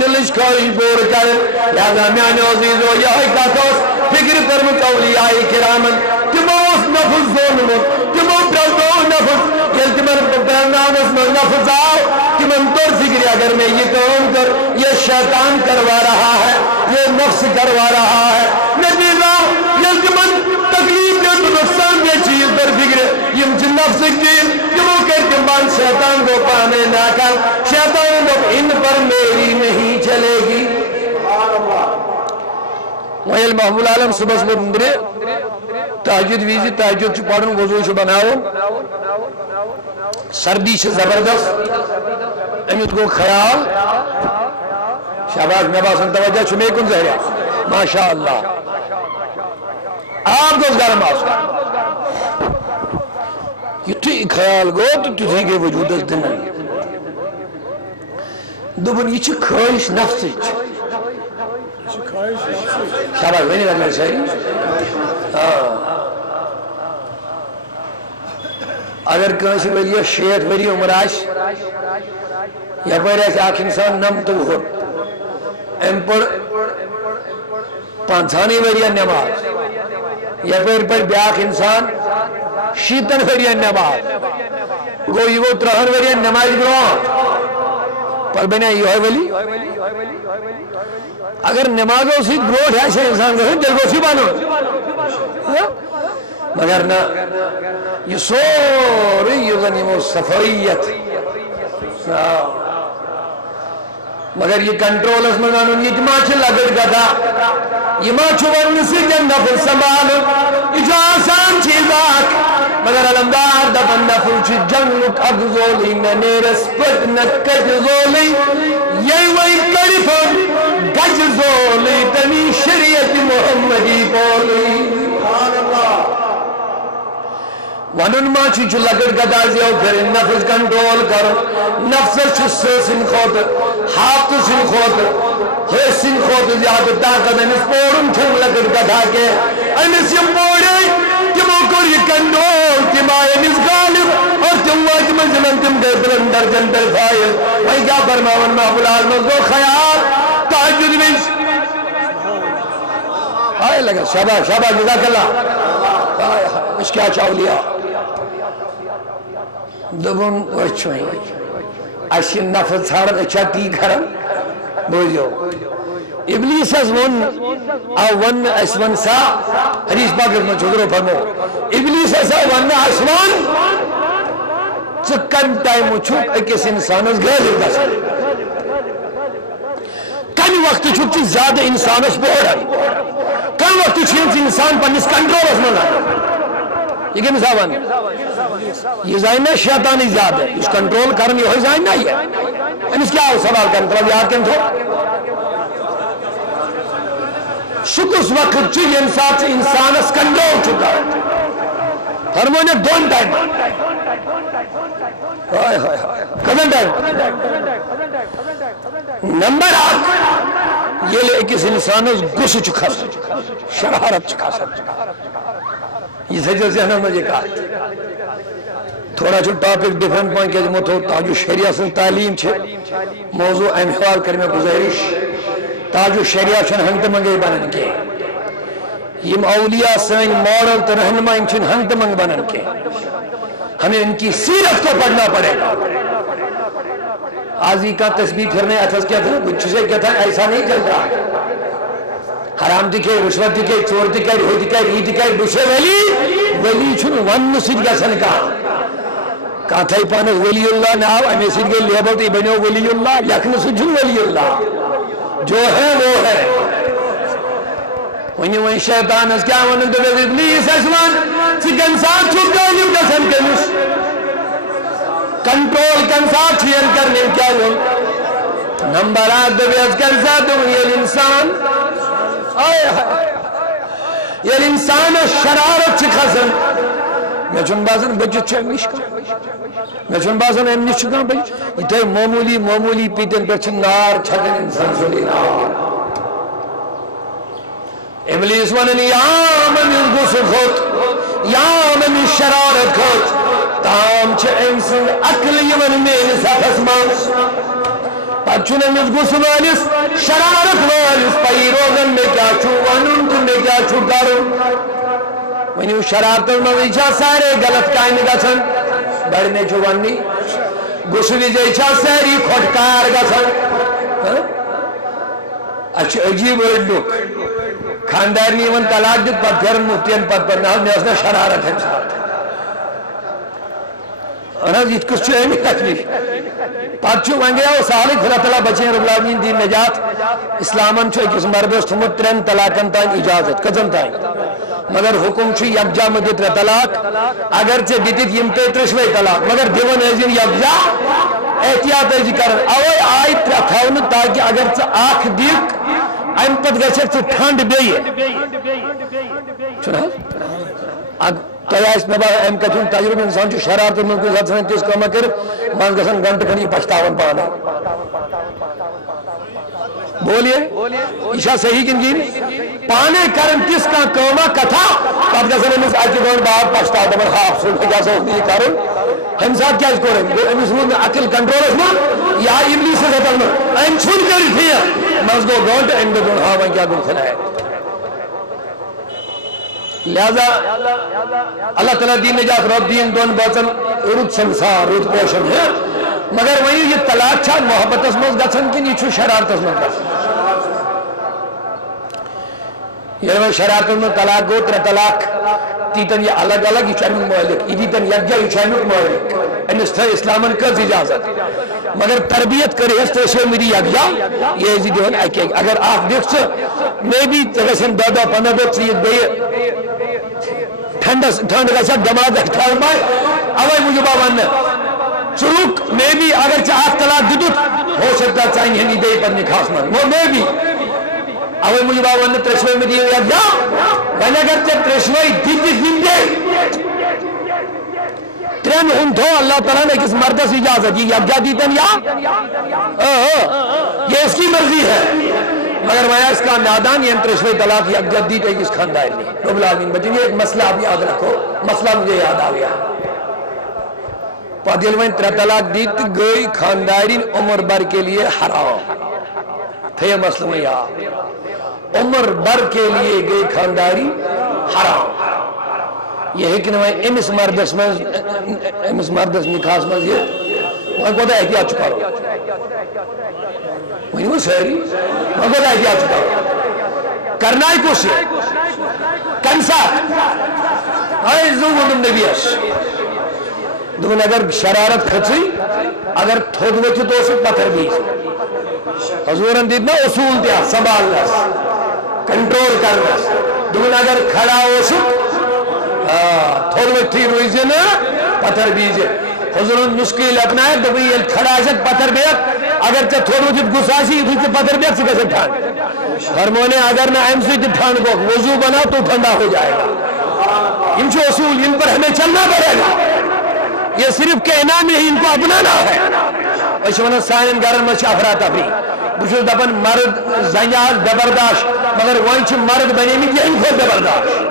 دلش خواہش پور کرن لہذا میانے عزیزو یہ کاتوس فکر کرمت اولیاء کرامن تمو اس نفس ظلمت تمو پرزدو نفس یل تمن پرنامس میں نفس آؤ تمن طور فکری اگر میں یہ کام کر یہ شیطان کروا رہا ہے یہ نفس کروا رہا ہے نتیجہ یل تمن تکلیف دے تو نقصان دے چیز پر فکر یم چھ نفس چیز تمو کر تمان شیطان کو پانے نہ کر شیطان کو ان پر میری نہیں چلے گی ویل محمول عالم صبح صبح اندرے تحجد ویزی تحجد چھ پڑھن وضو چھ بناو سردی چھ زبردست امیت کو خیال شاباش میں باسن توجہ چھ میں کن زہریا ماشاءاللہ آپ دوست گرم آسا یہ تو خیال گو تو تھی کے وجود اس دن دوبن یہ چھ خواہش نفس شاباش میں نہیں لگنا صحیح اگر کنسی ولی شیخ ولی عمراش یا پر ایسے آکھ انسان نم تو ہو ام پر پانچانی ولی نماز یا پر بیاک انسان شیطن ولی نماز گوئی وہ ترہن ولی نماز گروہ پر بنا یہ ہے ولی اگر نمازوں سے گروہ ہے سے انسان کو دل کو سی بانو مگر نا یہ سوری یغنیم الصفریت مگر یہ کنٹرول اس میں گانون یہ ماں چھ لگت گدا یہ ماں چھ ورن سی جنہ پر سنبھال یہ جو آسان چیزاک مگر علمدار دا بندہ فرچ جنگ اگزولی نیرس پت نکج زولی یہ وہی کڑفن گج زولی تنی شریعت محمدی بولی سبحان اللہ ونن ما چھ لگڑ گدازی او پھر نفس کنٹرول کرو نفس چھ سن خود ہاتھ سن خود ہے سن خود زیادہ طاقت انس پورن چھن لگڑ گدا کے انس یہ پوڑے تمو کو یہ کنٹرول تما انس غالب اور تم واج منزلن تم دے بلندر جندر فائل وہی کیا فرماون محمود اعظم کو خیال تہجد میں آئے لگا شاباش شاباش جزاک اللہ اس کیا چاو لیا دبن وچھوئی اسی نفس ژھارن اچھا تی کرن بوزیو ابلیس از ون او ون اس ون سا حدیث پاک میں چھوڑو فرمو ابلیس از ون اس ون چکن ٹائم چھک اکس انسان اس غالب دس کمی وقت چھک چیز زیادہ انسان اس بوڑن کم وقت چھک انسان پر اس کنٹرول اس منا یہ کہ مثابان یہ زائنہ شیطانی زیادہ ہے اس کنٹرول کرنی ہوئی زائنہ ہی ہے اس کیا ہو سوال کرنے طرف یاد کرنے تو شکس وقت چی انسان اس کنٹرول چکا ہے فرمونے دون ٹائم کدن ٹائم نمبر 8 یہ لے کس انسان اس گس چکا شرارت چکا یہ تھا ذہن میں یہ کہا تھوڑا چھو ٹاپک ڈیفرنٹ پوائنٹ کے جمع تو تاج الشریعہ سن تعلیم چھے موضوع اہم حوال کرنے گزارش تاج الشریعہ چھن ہنگت منگے بنن کے یہ اولیاء سین ماڈل تو رہنما چھن ہنگت منگ بنن کے ہمیں ان کی سیرت کو پڑھنا پڑے گا آزی کا تسبیح پھرنے اتھس کیا تھا کچھ سے کیا تھا ایسا نہیں چل رہا حرام دکھے رشوت دکھے چور دکھے ہو دکھے ری دکھے بشے ولی چھن ون سید گسن کا کہا تھا پانس ولی اللہ ناو امی سید گئے لیبل تی بنیو ولی اللہ یکن سجن ولی اللہ جو ہے وہ ہے ونی شیطان اس کیا ونن دو ابلیس اسمان چکن ساتھ چھوٹ غالب گسن کنس کنٹرول کن ساتھ چھین کرنے کیا وہ نمبر آت دو بیز کن ساتھ دو یہ انسان یہ انسان شرارت چھ خسن میں چون بازن بجت چھو امنیش کا میں چون بازن امنیش چھو بجت یہ تو معمولی پیتن پر چھ نار چھکن انسان سلی نار ابلیس ونن یا من غصر خود یا من شرارت خود تام چھ انسان عقل یمن میں ساتھ مانس پچھن امس غصر والس شرارت والس پئی روزن میں کیا چھو ونن تم میں کیا چھو کرو ونیو شرارت میں چھا سارے غلط کائن گسن بڑنے چھو ونی غصر جے چھا ساری کھٹکار گسن اچھا عجیب لوک خاندارنی ون طلاق دیت پت پھر مفتین پت پر ناز میں اسنا شرارت ہے ساتھ انہاز یہ کس چھو ہے نہیں تکلیف پت چھو ونگے آو سالی خدا تعالیٰ بچیں رب العالمین دین نجات اسلامن چھو ایک مربس تھمت ترین طلاقن تائیں اجازت کزن تائیں مگر حکم چھو یکجا مدت طلاق اگرچہ دیتیت یم پیترشوے طلاق مگر دیون ایزین یکجا احتیاط ایزی کرن اوے آئی ترکھاؤن تاکہ اگرچہ آنکھ دیکھ ایم پت گئے سے ٹھنڈ بیئے چھنا تیا اس میں ایم کچھن تجربہ انسان چھو شرارت میں کوئی ذات سنیں تیس کام کر مان گسن گھنٹ کھنی پشتاون پانے بولیے عشاء صحیح کنجین پانے کرن کس کا کوما کتھا پت گسن امس آجی گون بار پشتا دمن خواب سن کیا سوک نہیں کرن ہم ساتھ کیا اس کو رہے امس روز میں عقل کنٹرول اس میں یا ابلیس سے زیادہ میں ایم چھوڑ کری تھی مزدو گونٹ ایم دو گون ہاں میں کیا گون کھنا ہے لہذا اللہ تعالیٰ دین نجات رب دین دون باطن رد سنسار رد پوشن ہے مگر وہی یہ طلاق چھا محبت اسمز گھن کی نیچو شرارت اسمز گھن یہ میں شرارت اسمز طلاق گو تر طلاق تیتن یہ الگ الگ اچھانک معلق ایدیتن یکجا اچھانک معلق انس تھا اسلامن کز اجازت مگر تربیت کرے اس تو میری یکجا یہ ازی دیون اگر آپ دیکھ سے میں بھی تغسن دادا پنہ دو چیز بے ٹھنڈ کا ساتھ دماغ اختیار بائے اوائی مجھے باوان چلوک میں بھی اگر چاہت طلاق دیدت ہو سکتا چاہیں ہنی دے پر نکھاس من وہ میں بھی اوائی مجھے باوان ترشوئی میں دیئے یا جا میں نے اگر چاہ ترشوئی دیدت دے ترین ہم تو اللہ تعالیٰ نے کس مردہ سے اجازت یہ یکجا دیتن یا یہ اس کی مرضی ہے مگر میں اس کا نادان یہ انترشوی طلاق یک جدید ہے اس خاندان میں رب العالمین بچیں یہ ایک مسئلہ آپ یاد رکھو مسئلہ مجھے یاد آ گیا پادیل میں تر طلاق دیت گئی خاندارین عمر بر کے لیے حرام تھے مسئلہ میں یاد عمر بر کے لیے گئی خانداری حرام یہ ہے کہ نوائے امس مردس نکاس میں یہ وہاں کو دا احتیاط چکا رہا وہی وہ سہری وہاں کو دا احتیاط چکا رہا کرنا ہی کچھ ہے کنسا آئے زوگ دم نبیش دون اگر شرارت کھچی اگر تھوڑ وچھ تو اسے پتھر بیج حضورن دیدنا اصول دیا سنبھال لس کنٹرول کر لس دون اگر کھڑا ہو سک تھوڑ وچھ تھی روئی سے نا پتھر بیجے حضورن مشکل اپنا ہے دبئی یہ کھڑا ہے پتھر بیت اگر چاہ تھوڑ وچھ گساسی تھی پتھر بیت سکے سے ٹھان فرمونے اگر نہ ایم سی ٹھان کو وضو بنا تو ٹھنڈا ہو جائے گا ان جو اصول ان پر ہمیں چلنا پڑے گا یہ صرف کہنا نہیں ان کو اپنانا ہے اشوانا سائن گرن میں افراد افری بچو دبن مرد زنیاز دبرداشت مگر وانچ مرد بنے میں یہ ان کو دبرداشت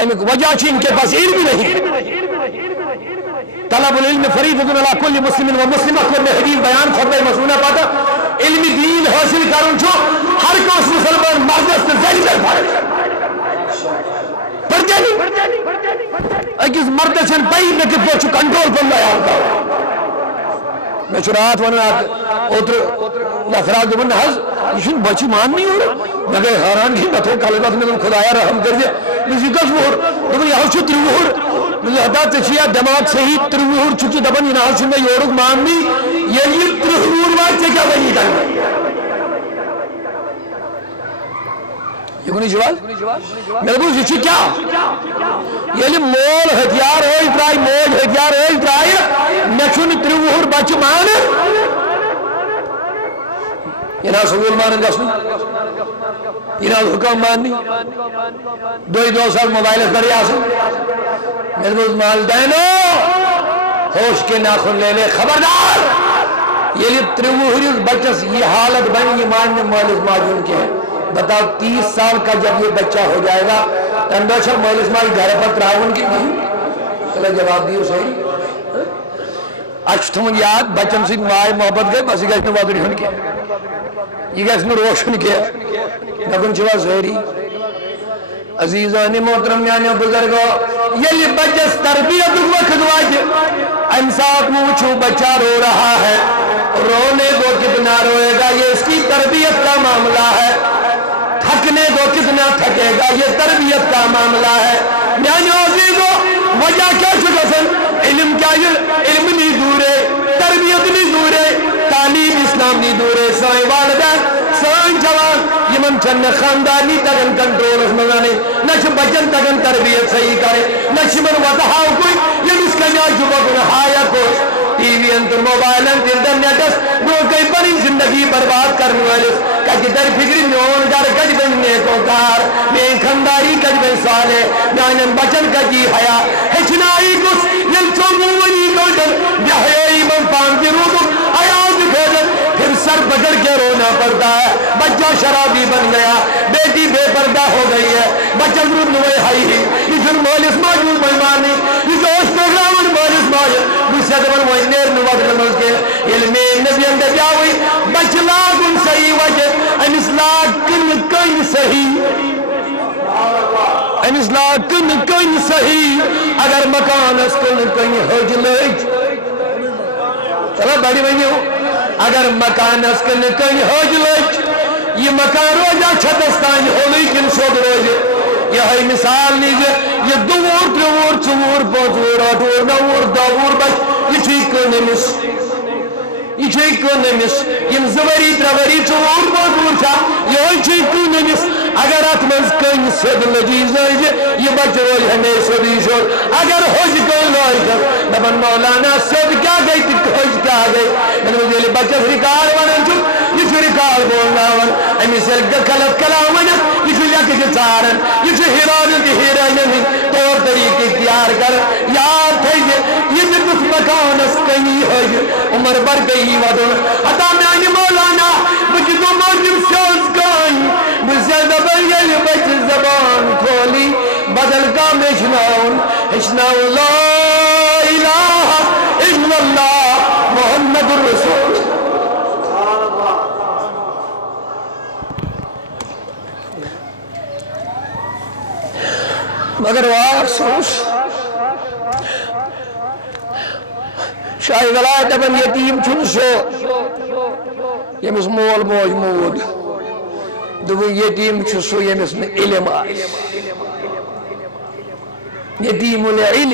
امیک وجہ ان کے پاس علم نہیں. طلب العلم فریضۃ علی کل مسلم و مسلمہ کو میں حدیث بیان خطبہ مسنونہ پاتا علم دین حاصل کرن چھو ہر کوس مسلمان مردس تے زنی کر پائے پردے نہیں اکس مردس ان پائی میں کہ پوچھو کنٹرول کر لیا ہوتا میں چرات ونن اوتر افراد دبن حض یہ بچی مان نہیں ہو رہا میں کہ حیران کی بتو کل وقت میں خدایا رحم کر دیا مجھے کس وہر دبن یہ چھو تری وہر مجھے حدا تشیا دماغ صحیح تری وہر چھو دبن یہ نال چھو یورک مان نہیں یہ تری وہر وقت سے کیا بنی تھا یہ کنی جواب میرے بوز یہ کیا یہ مول ہتھیار ہوئی ترائی مول ہتھیار ہوئی ترائی میں چھوڑ تری وہر بچ مان یہ نا سکول مانن گسن یہ نا حکم ماننی دو سال موبائل کری آسن میرے بوز مال دینو ہوش کے ناخن لے لے خبردار یہ لی تری وہر بچس یہ حالت بنی یہ ماننے مولد ماجون کے ہیں بتاؤ 30 سال کا جب یہ بچہ ہو جائے گا اندوشہ مولد ماجون گھر پر تراؤن کی نہیں چلے جواب دیو صحیح اچھ تمہیں یاد بچن سے مائے محبت گئے بس یہ گئے وادری ہن کیا یہ گئے روشن کیا نکن چوا زہری عزیزان محترم یعنی بزرگو یہ لی بچس تربیت وقت واجب انسات موچو بچہ رو رہا ہے رونے کو کتنا روئے گا یہ اس کی تربیت کا معاملہ ہے تھکنے کو کتنا تھکے گا یہ تربیت کا معاملہ ہے یعنی عزیزو وجہ کیا چکسن علم کیا علم نہیں دورے تربیت نہیں دورے تعلیم اسلام نہیں دورے سائیں والدین سائیں جوان یہ من چند خاندانی تگن کنٹرول اس مزانے نچ بچن تگن تربیت صحیح کرے نچ من وضحاو کوئی یہ مسکنیا جبا گنہایا کوئی ٹی وی انتر موبائل انتر انٹرنیٹس وہ کئی بڑی زندگی برباد کرنے والے کچھ در فکری نون گر کچھ بن نیکو کار میں خنداری کچھ بن سالے میانن بچن کچی حیا ہچنائی کس یل چومونی گوٹر بہیائی من پانتی روکو آیاز کھیدر پھر سر پکڑ کے رونا پڑتا ہے بچہ شرابی بن گیا بیٹی بے پردہ ہو گئی ہے بچہ ضرور نوے ہائی ہی یہ جو مولس موجود بیمانی یہ جو اسٹاگرامن مولس موجود مجھے دبن وہ انیر نوات نمز کے علمی نبی اندر جاوئی بچ لاغن صحیح وجہ انس لاغن کن صحیح انس لاغن کن صحیح اگر مکان اس کن کن حج لج چلو بڑی بہنی ہو اگر مکان اس کن کن حج لج یہ مکان روزہ چھتستان ہولی کن شد روزے یہ ہے مثال لیجئے یہ دور ترور چور پوچور آٹور نور داور بچ یہ چیک نمس یہ چیک نمس یہ زوری تروری چور پوچور چھا یہ ہے چیک نمس اگر اتمنز کن سد لجیز ہے یہ بچ روز ہمیں سدی شور اگر حج کن لوئی کر نبن مولانا سد کیا گئی تک حج کیا گئی میں نے مجھے بچہ ریکار ونن چھو یہ چھو ریکار بولنا ون امی سلگ کلت کلاونا یہ چھو یک جتارن یہ چھو ہیران کی ہیرانی طور طریقے اختیار کر یاد تھے یہ جتس مکان اس کنی حج عمر بر گئی ودن حتا میں آنی مولانا مجھے تو مرجم سوز کن مجھے دبر یہ بچ زبان کھولی بدل کا مشناؤن اشناؤ لا الہ الا اللہ محمد الرسول مگر وہ افسوس شاہی غلائت ابن یتیم چھن سو یمس مول موج مود دو یتیم چھن سو یمس میں علم آئیس یتیم العلم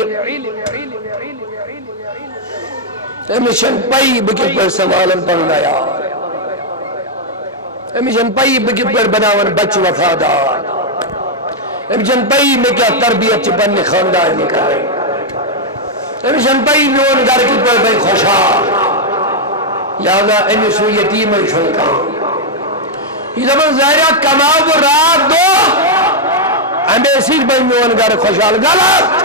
امیشن پائی بکت پر سوالن پڑھنا یار امیشن پائی بکت پر بناون بچ وفادار امیشن پائی میں کیا تربیت چپن خاندان نکالے امیشن پائی میون گھر کی پر بھائی خوشحال لہذا امیشو یتیم چھنکا یہ زمان ظاہرہ کماؤ رات دو امیشی بھائی میون گھر خوشحال غلط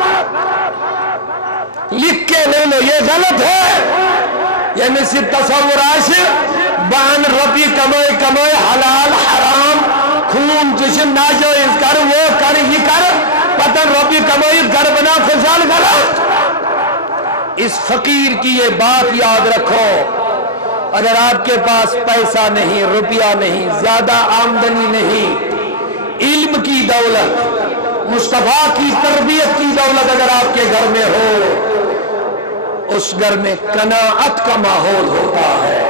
لکھ کے لے لو یہ غلط ہے یہ امیشی تصور آشی بان ربی کمائے حلال حرام خون جشن ناجائز کر وہ کر یہ کر پتن روپی کمائی گھر بنا خوشحال کرا. اس فقیر کی یہ بات یاد رکھو، اگر آپ کے پاس پیسہ نہیں، روپیہ نہیں، زیادہ آمدنی نہیں، علم کی دولت، مصطفیٰ کی تربیت کی دولت اگر آپ کے گھر میں ہو، اس گھر میں قناعت کا ماحول ہوتا ہے.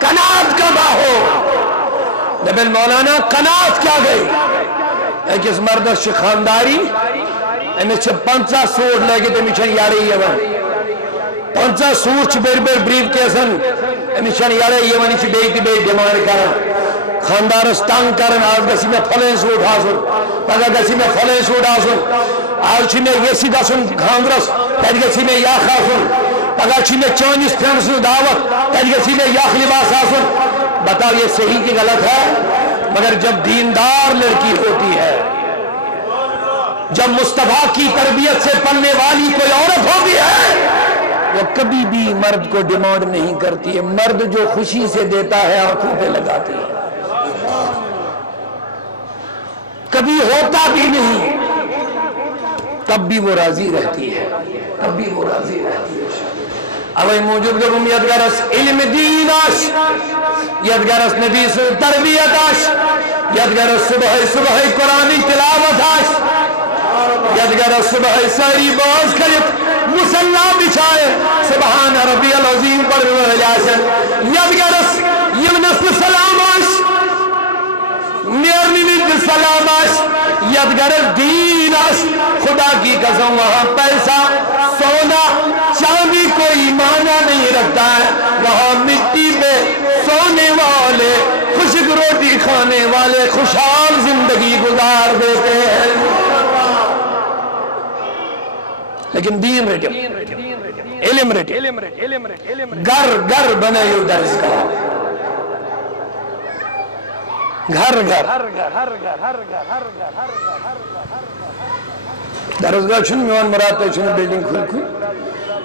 قناعت کا ماحول. جب مولانا قناعت کیا گئی؟ ایک اس مردس خانداری امس 50 سوٹ لگے تمہیں یارے یوان 50 سوٹ بڑ بڑ بریف کیسن امس یارے یوان یہ بیت بیت ڈیمانڈ کران خاندارس تنگ کران. آج گسی میں فلین سوٹ آسن، پگہ گسی میں فلین سوٹ آسن، آج میں یسی گسن خاندرس تت گسی میں یخ آسن، پگہ میں چانس فرینڈ سن دعوت تت گسی میں یخ لباس آسن. بتاؤ یہ صحیح کی غلط ہے؟ مگر جب دیندار لڑکی ہوتی ہے، جب مصطفیٰ کی تربیت سے پلنے والی کوئی عورت ہوتی ہے، وہ کبھی بھی مرد کو ڈیمانڈ نہیں کرتی ہے. مرد جو خوشی سے دیتا ہے آنکھوں پہ لگاتی ہے، کبھی ہوتا بھی نہیں، تب بھی وہ راضی رہتی ہے، تب بھی وہ راضی رہتی ہے. اوی موجود گم یدگرس علم دین آش، یدگرس نبی سے تربیت آش، یدگرس صبح صبح قرآنی تلاوت آش، یدگرس صبح ساری باز کرت مسلح بچھائے سبحان ربی العظیم پر جاسن، یدگرس یمنس سلام آش، میرنی سلام آش، یدگرس دین آش. خدا کی قسم وہاں پیسہ سونا چاندی کوئی معنی نہیں رکھتا ہے، وہاں مٹی پہ سونے والے خشک روٹی کھانے والے خوشحال زندگی گزار دیتے ہیں. لیکن دین ریٹو، علم ریٹو، گھر گھر بنے یو درسگاہ، گھر گھر درسگاہ چھن میون مراد تو چھن بلڈنگ کھل کھل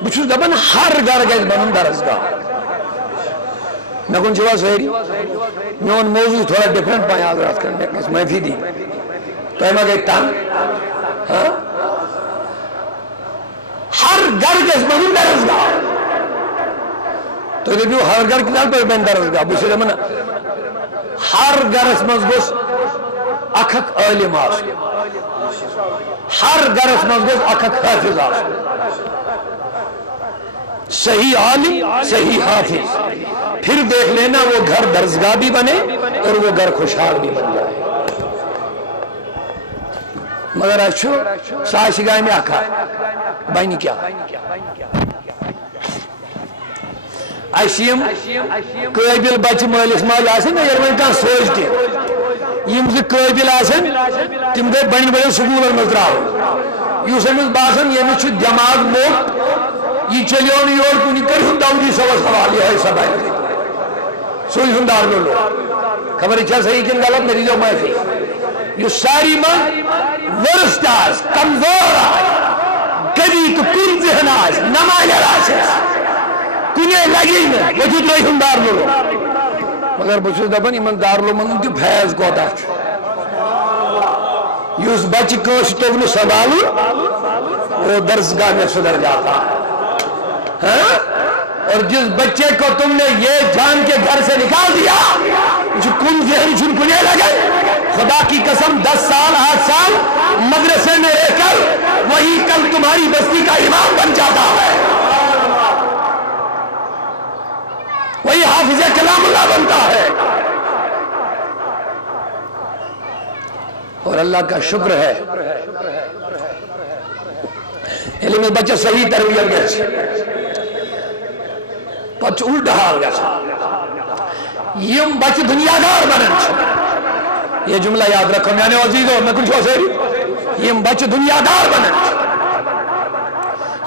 بچھوس دبن ہر گھر گئے بنن درسگاہ. میں کن چھوا سہری میون موضوع تھوڑا ڈیفرنٹ پائیں آگرات کرنے اس محفی دی تو ایمہ گئے تان ہر گھر گئے بنن درسگاہ. تو یہ بھی ہر گھر کنال پر بین درسگاہ بچھو دبن ہر گھر اس مزگوس اکھک علم آس، ہر گھر اس مزگوس اکھک حافظ آس، صحیح عالم صحیح حافظ. پھر دیکھ لینا وہ گھر درسگاہ بھی بنے اور وہ گھر خوشحال بھی بن جائے. مگر اچھو ساشی گائے میں آکھا بائنی کیا ایشیم قابل بچہ مالس ماج آسن یرمن کان سوچ تہ یم زِ قابل آسن تم گئی بڑی بڑی سکولن مز تراون یس امس باسان یمس چھ دماغ موٹ یہ چلیو نہ یور کن کرہن داودی صبس حوالہ ہے سبائے سوئی ہندار لولو خبر چھا صحیح کن غلط میری جو معافی یہ ساری من ورست آس کمزور آس کبھی تو کن ذہن آس نمائر آس کنے لگی میں وجود رہی ہندار لولو مگر بچھو دبن ایمن دار لو من انتی بھیز کو دا یوس بچی کوش تو سوالو وہ درسگاہ میں سدر جاتا ہے. اور جس بچے کو تم نے یہ جان کے گھر سے نکال دیا جو کن ذہن چھن کنے لگے خدا کی قسم 10 سال 8 سال مدرسے میں رہ کر وہی کل تمہاری بستی کا امام بن جاتا ہے، وہی حافظ کلام اللہ بنتا ہے. اور اللہ کا شکر ہے علم بچہ صحیح تربیت گئے پچ الٹ حال گئے یم بچہ دنیا دار بنن. یہ جملہ یاد رکھو میانے عزیزو میں کچھ ہو سیری یم بچہ دنیا دار بنن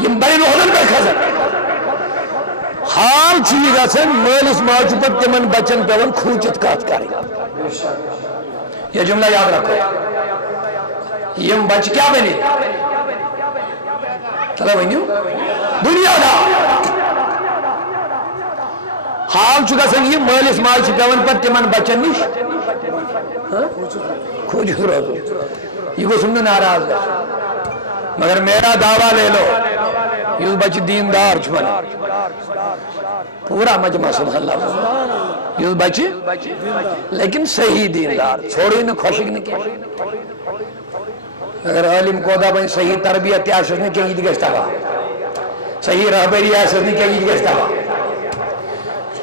یم بڑی روحن پہ کھزن حال چیز گسن مالس ماج پر تمن بچن پیون کھوچت کات کریں. یہ جملہ یاد رکھو یم بچ کیا بنے چلا بنیو دنیا دار حال چکا سن یہ مالس ماج پیون پر تمن بچن نش کھوچت روزو یہ گو سمجھ ناراض گا مگر میرا دعویٰ لے لو یہ بچ دیندار چھوڑا پورا مجمع سبحان اللہ یہ بچ لیکن صحیح دیندار چھوڑی نہ خوشک نہ کیا اگر عالم کو دا بھائی صحیح تربیت آسس نہ کیا یہ گشتا با صحیح رہبری آسس نہ کیا یہ گشتا با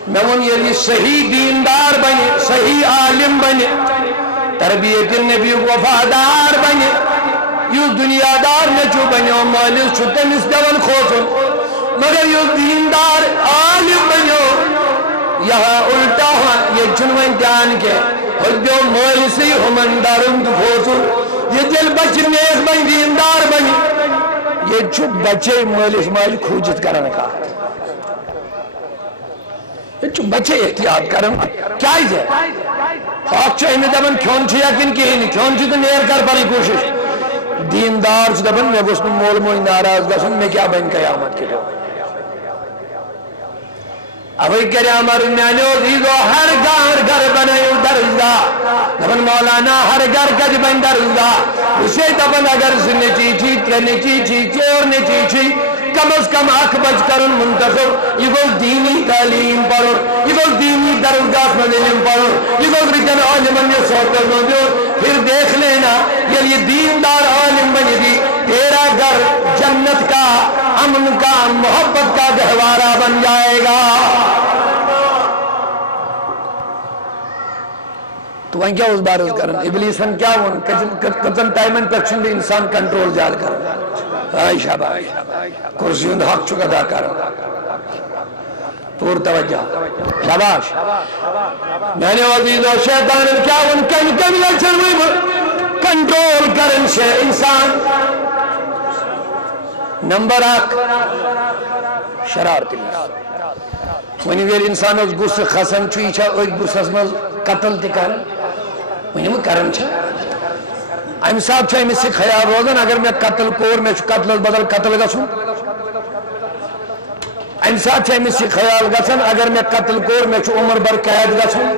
میں ون یہ صحیح دیندار بنے صحیح عالم بنے تربیت النبی وفادار بنے یہ دنیا دار نچو بنیو مالس چھو تمس دون خوصن مگر یہ دیندار عالم بنیو یہاں الٹا ہوا یہ چنوین جان کے خود بیو مالسی ہمن دارند خوصن یہ دل بچ نیک بن دیندار بنی یہ چھو بچے مالس مال کھوجت کرنے کا یہ چھو بچے احتیاط کرن کیا ہی ہے خواہ چاہی میں دبن کیون چھو یقین کی ہی نہیں کیون چھو تو نیر کر پڑی کوشش دیندار چھو دبن میں اس میں مول مولی ناراض گسن میں کیا بن قیامت کے لئے ابھی کرے امر میانیو دیدو ہر گھر بنائیو درزگاہ دبن مولانا ہر گھر کج بن درزگاہ اسے دبن اگر سننے چیچی ترنے چیچی چورنے چیچی کم از کم آنکھ بچ کرن منتخب یہ گو دینی تعلیم پڑھو یہ گو دینی درزگاہ میں علم پڑھو یہ گو رکن عالمان یہ سوٹ کرنو دیو پھر دیکھ لینا یہ دیندار عالم بنی دی تیرا گھر جنت کا امن کا محبت کا گہوارہ بن جائے گا تو وہاں کیا اس بارز کرن ابلیسن کیا ون کتن ٹائمن پر چھن بھی انسان کنٹرول جال کرن عائشہ بائی کرسیون حق چکا دا کرن پور توجہ شباش میں نے وزید و شیطان کیا ون کن لچن ہوئی کنٹرول کرن سے انسان نمبر 1 شرارت ونی ویل انسان اس گس خسن چوئی چھا ایک گس اسمز قتل تکن ونی میں کرن چھا ام صاحب چھا امیس سے خیال روزن اگر میں قتل کور میں قتل بدل قتل گسوں ام صاحب چھا امیس سے خیال گسن اگر میں قتل کور میں عمر بر قید گسوں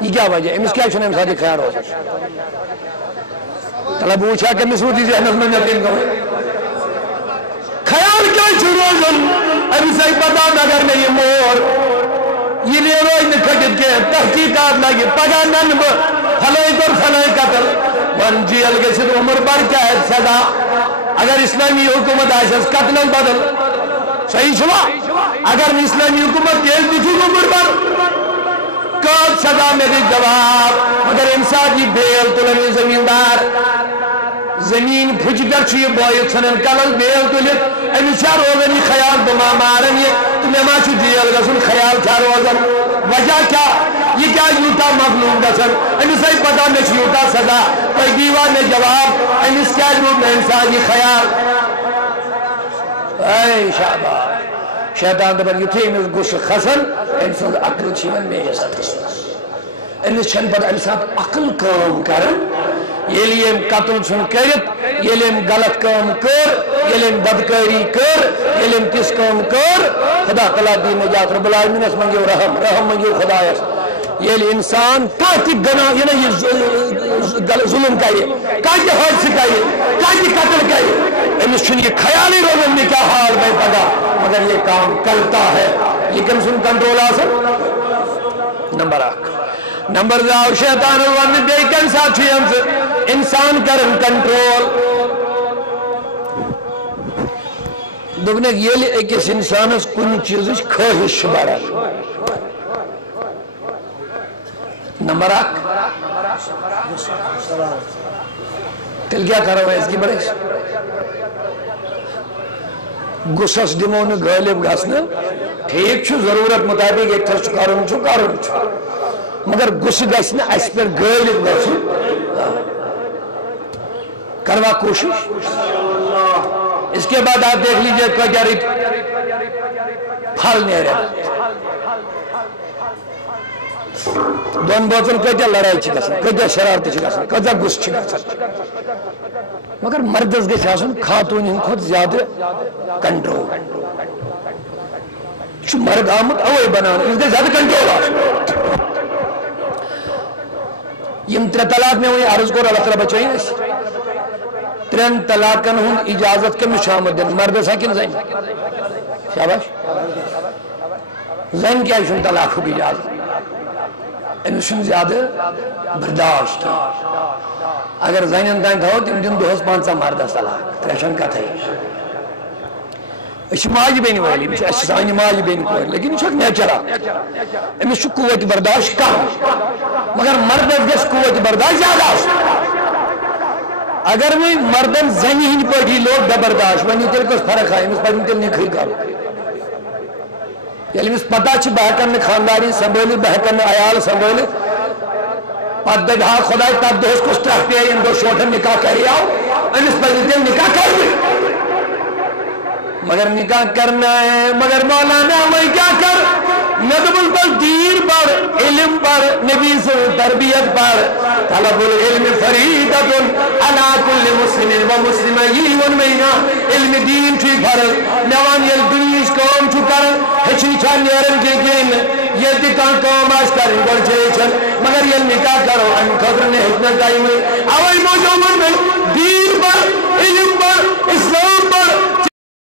یہ کیا وجہ امیس کیا چھنے ام صاحب خیال روزن طلب پوچھا کہ مسعودی ذہنت میں یقین کرو خیال کیا روزن ابھی صحیح پتا اگر میں یہ مور یہ لئے روئی نکھٹت کے تحقیقات لگی پگا ننب فلائی کر فلائی قتل من جیل کے صد عمر بر کیا ہے سزا اگر اسلامی حکومت آئیسس قتل بدل صحیح شما اگر اسلامی حکومت جیل دیکھو عمر بر کب سزا میری جواب مگر انسان جی بیل تلنی زمیندار زمین پھجگر چھو یہ بوئیت سنن کلل بیل تلت امی چار روزنی خیال بما مارن یہ تمہیں ما چھو جیل گسن خیال چار روزن وجہ کیا یہ کیا یوتا مغلوم گسن امی صحیح پتا میں چھو یوتا سزا کوئی دیوان میں جواب امی اس کیا جنوب میں انسان جی خیال اے شاباش شیطان دبن یہ تھی امیس گوش خسن انسان عقل چھیون میں یہ ساتھ امیس چھن پر انسان عقل کام کرن یہ لئے قتل چھن کرت یہ لئے غلط کام کر یہ لئے بدکاری کر یہ لئے کس کام کر خدا تعالیٰ دین نجات رب العالمین اس منگیو رحم منگیو خدا اس یہ لئے انسان کاتی گناہ یہ ظلم کا یہ کاتی حادث کا یہ کاتی قتل کا یہ امیس چھن یہ خیالی روزن میں کیا حال میں پگا مگر یہ کام کرتا ہے یہ کم سن کنٹرول آسن نمبر 1 نمبر 2 شیطان الوان بیکن ساتھی ہم سے انسان کرن کنٹرول دوگنے یہ لئے ایک اس انسان اس کن چیز خواہش بارا نمبر 1 تل کیا کرو ہے اس کی بڑے گسس دمون غالب گھسنا ٹھیک چھو ضرورت مطابق ایک تھر چکارون چھو مگر گس گھسنا اس پر غالب گھسنا کروا کوشش اس کے بعد آپ دیکھ لیجئے کجا پھل نہیں رہا دون بوتن کجا لڑائی چھ گسن کجا شرارت چھ گسن کجا گس چھ گسن مگر مردس گژھِ آسُن خاتون ہند کھۄتہٕ زیادٕ کنٹرول چھُ مرد آمُت اوے بناونہٕ أمِس گژھِ زیادٕ کنٹرول آسُن یم 3 طلاق میں وہی عرض کر اللہ تعالیٰ بچائیں اس 3 طلاقن ہند اجازت کمس آمد دن مردس کن زن شاباش زن کیا طلاق کی اجازت امس زیادہ برداشت اگر زنن تین تھو تم دن دہس 5 مردس طلاق ترشن کتھ ماج بین والی سانہ ماج بین کور لیکن یہ نیچرا امس قوت برداشت کم مگر مردس گھس قوت برداشت زیادہ اگر وہ مردن زنی ہند پہ لوگ برداشت ونی تیل کس فرق ہے امس پہ تیل نکھری کرو یل امس پتہ بہ ہن خانداری سنبھل بہ ہن عیال سنبھل پتہ دہا خدا تب دہس کس ٹرک پہ ام دہ شوٹن نکاح کر آو امس پہ تیل نکاح کر مگر نکاح کرنا ہے مگر مولانا وہی کیا کر ندبل پر دیر پر علم پر نبی سے تربیت پر طلب العلم فریدت علی کل مسلم و مسلمین مینا علم دین چی فرض نوان یل دنیش کام چو کر ہچنی چھان نیرن کے گین یہ دکان کام آج کریں گل چھے مگر یل نکاح کرو ان خطر نے حکمت آئی میں اوائی موجود میں دین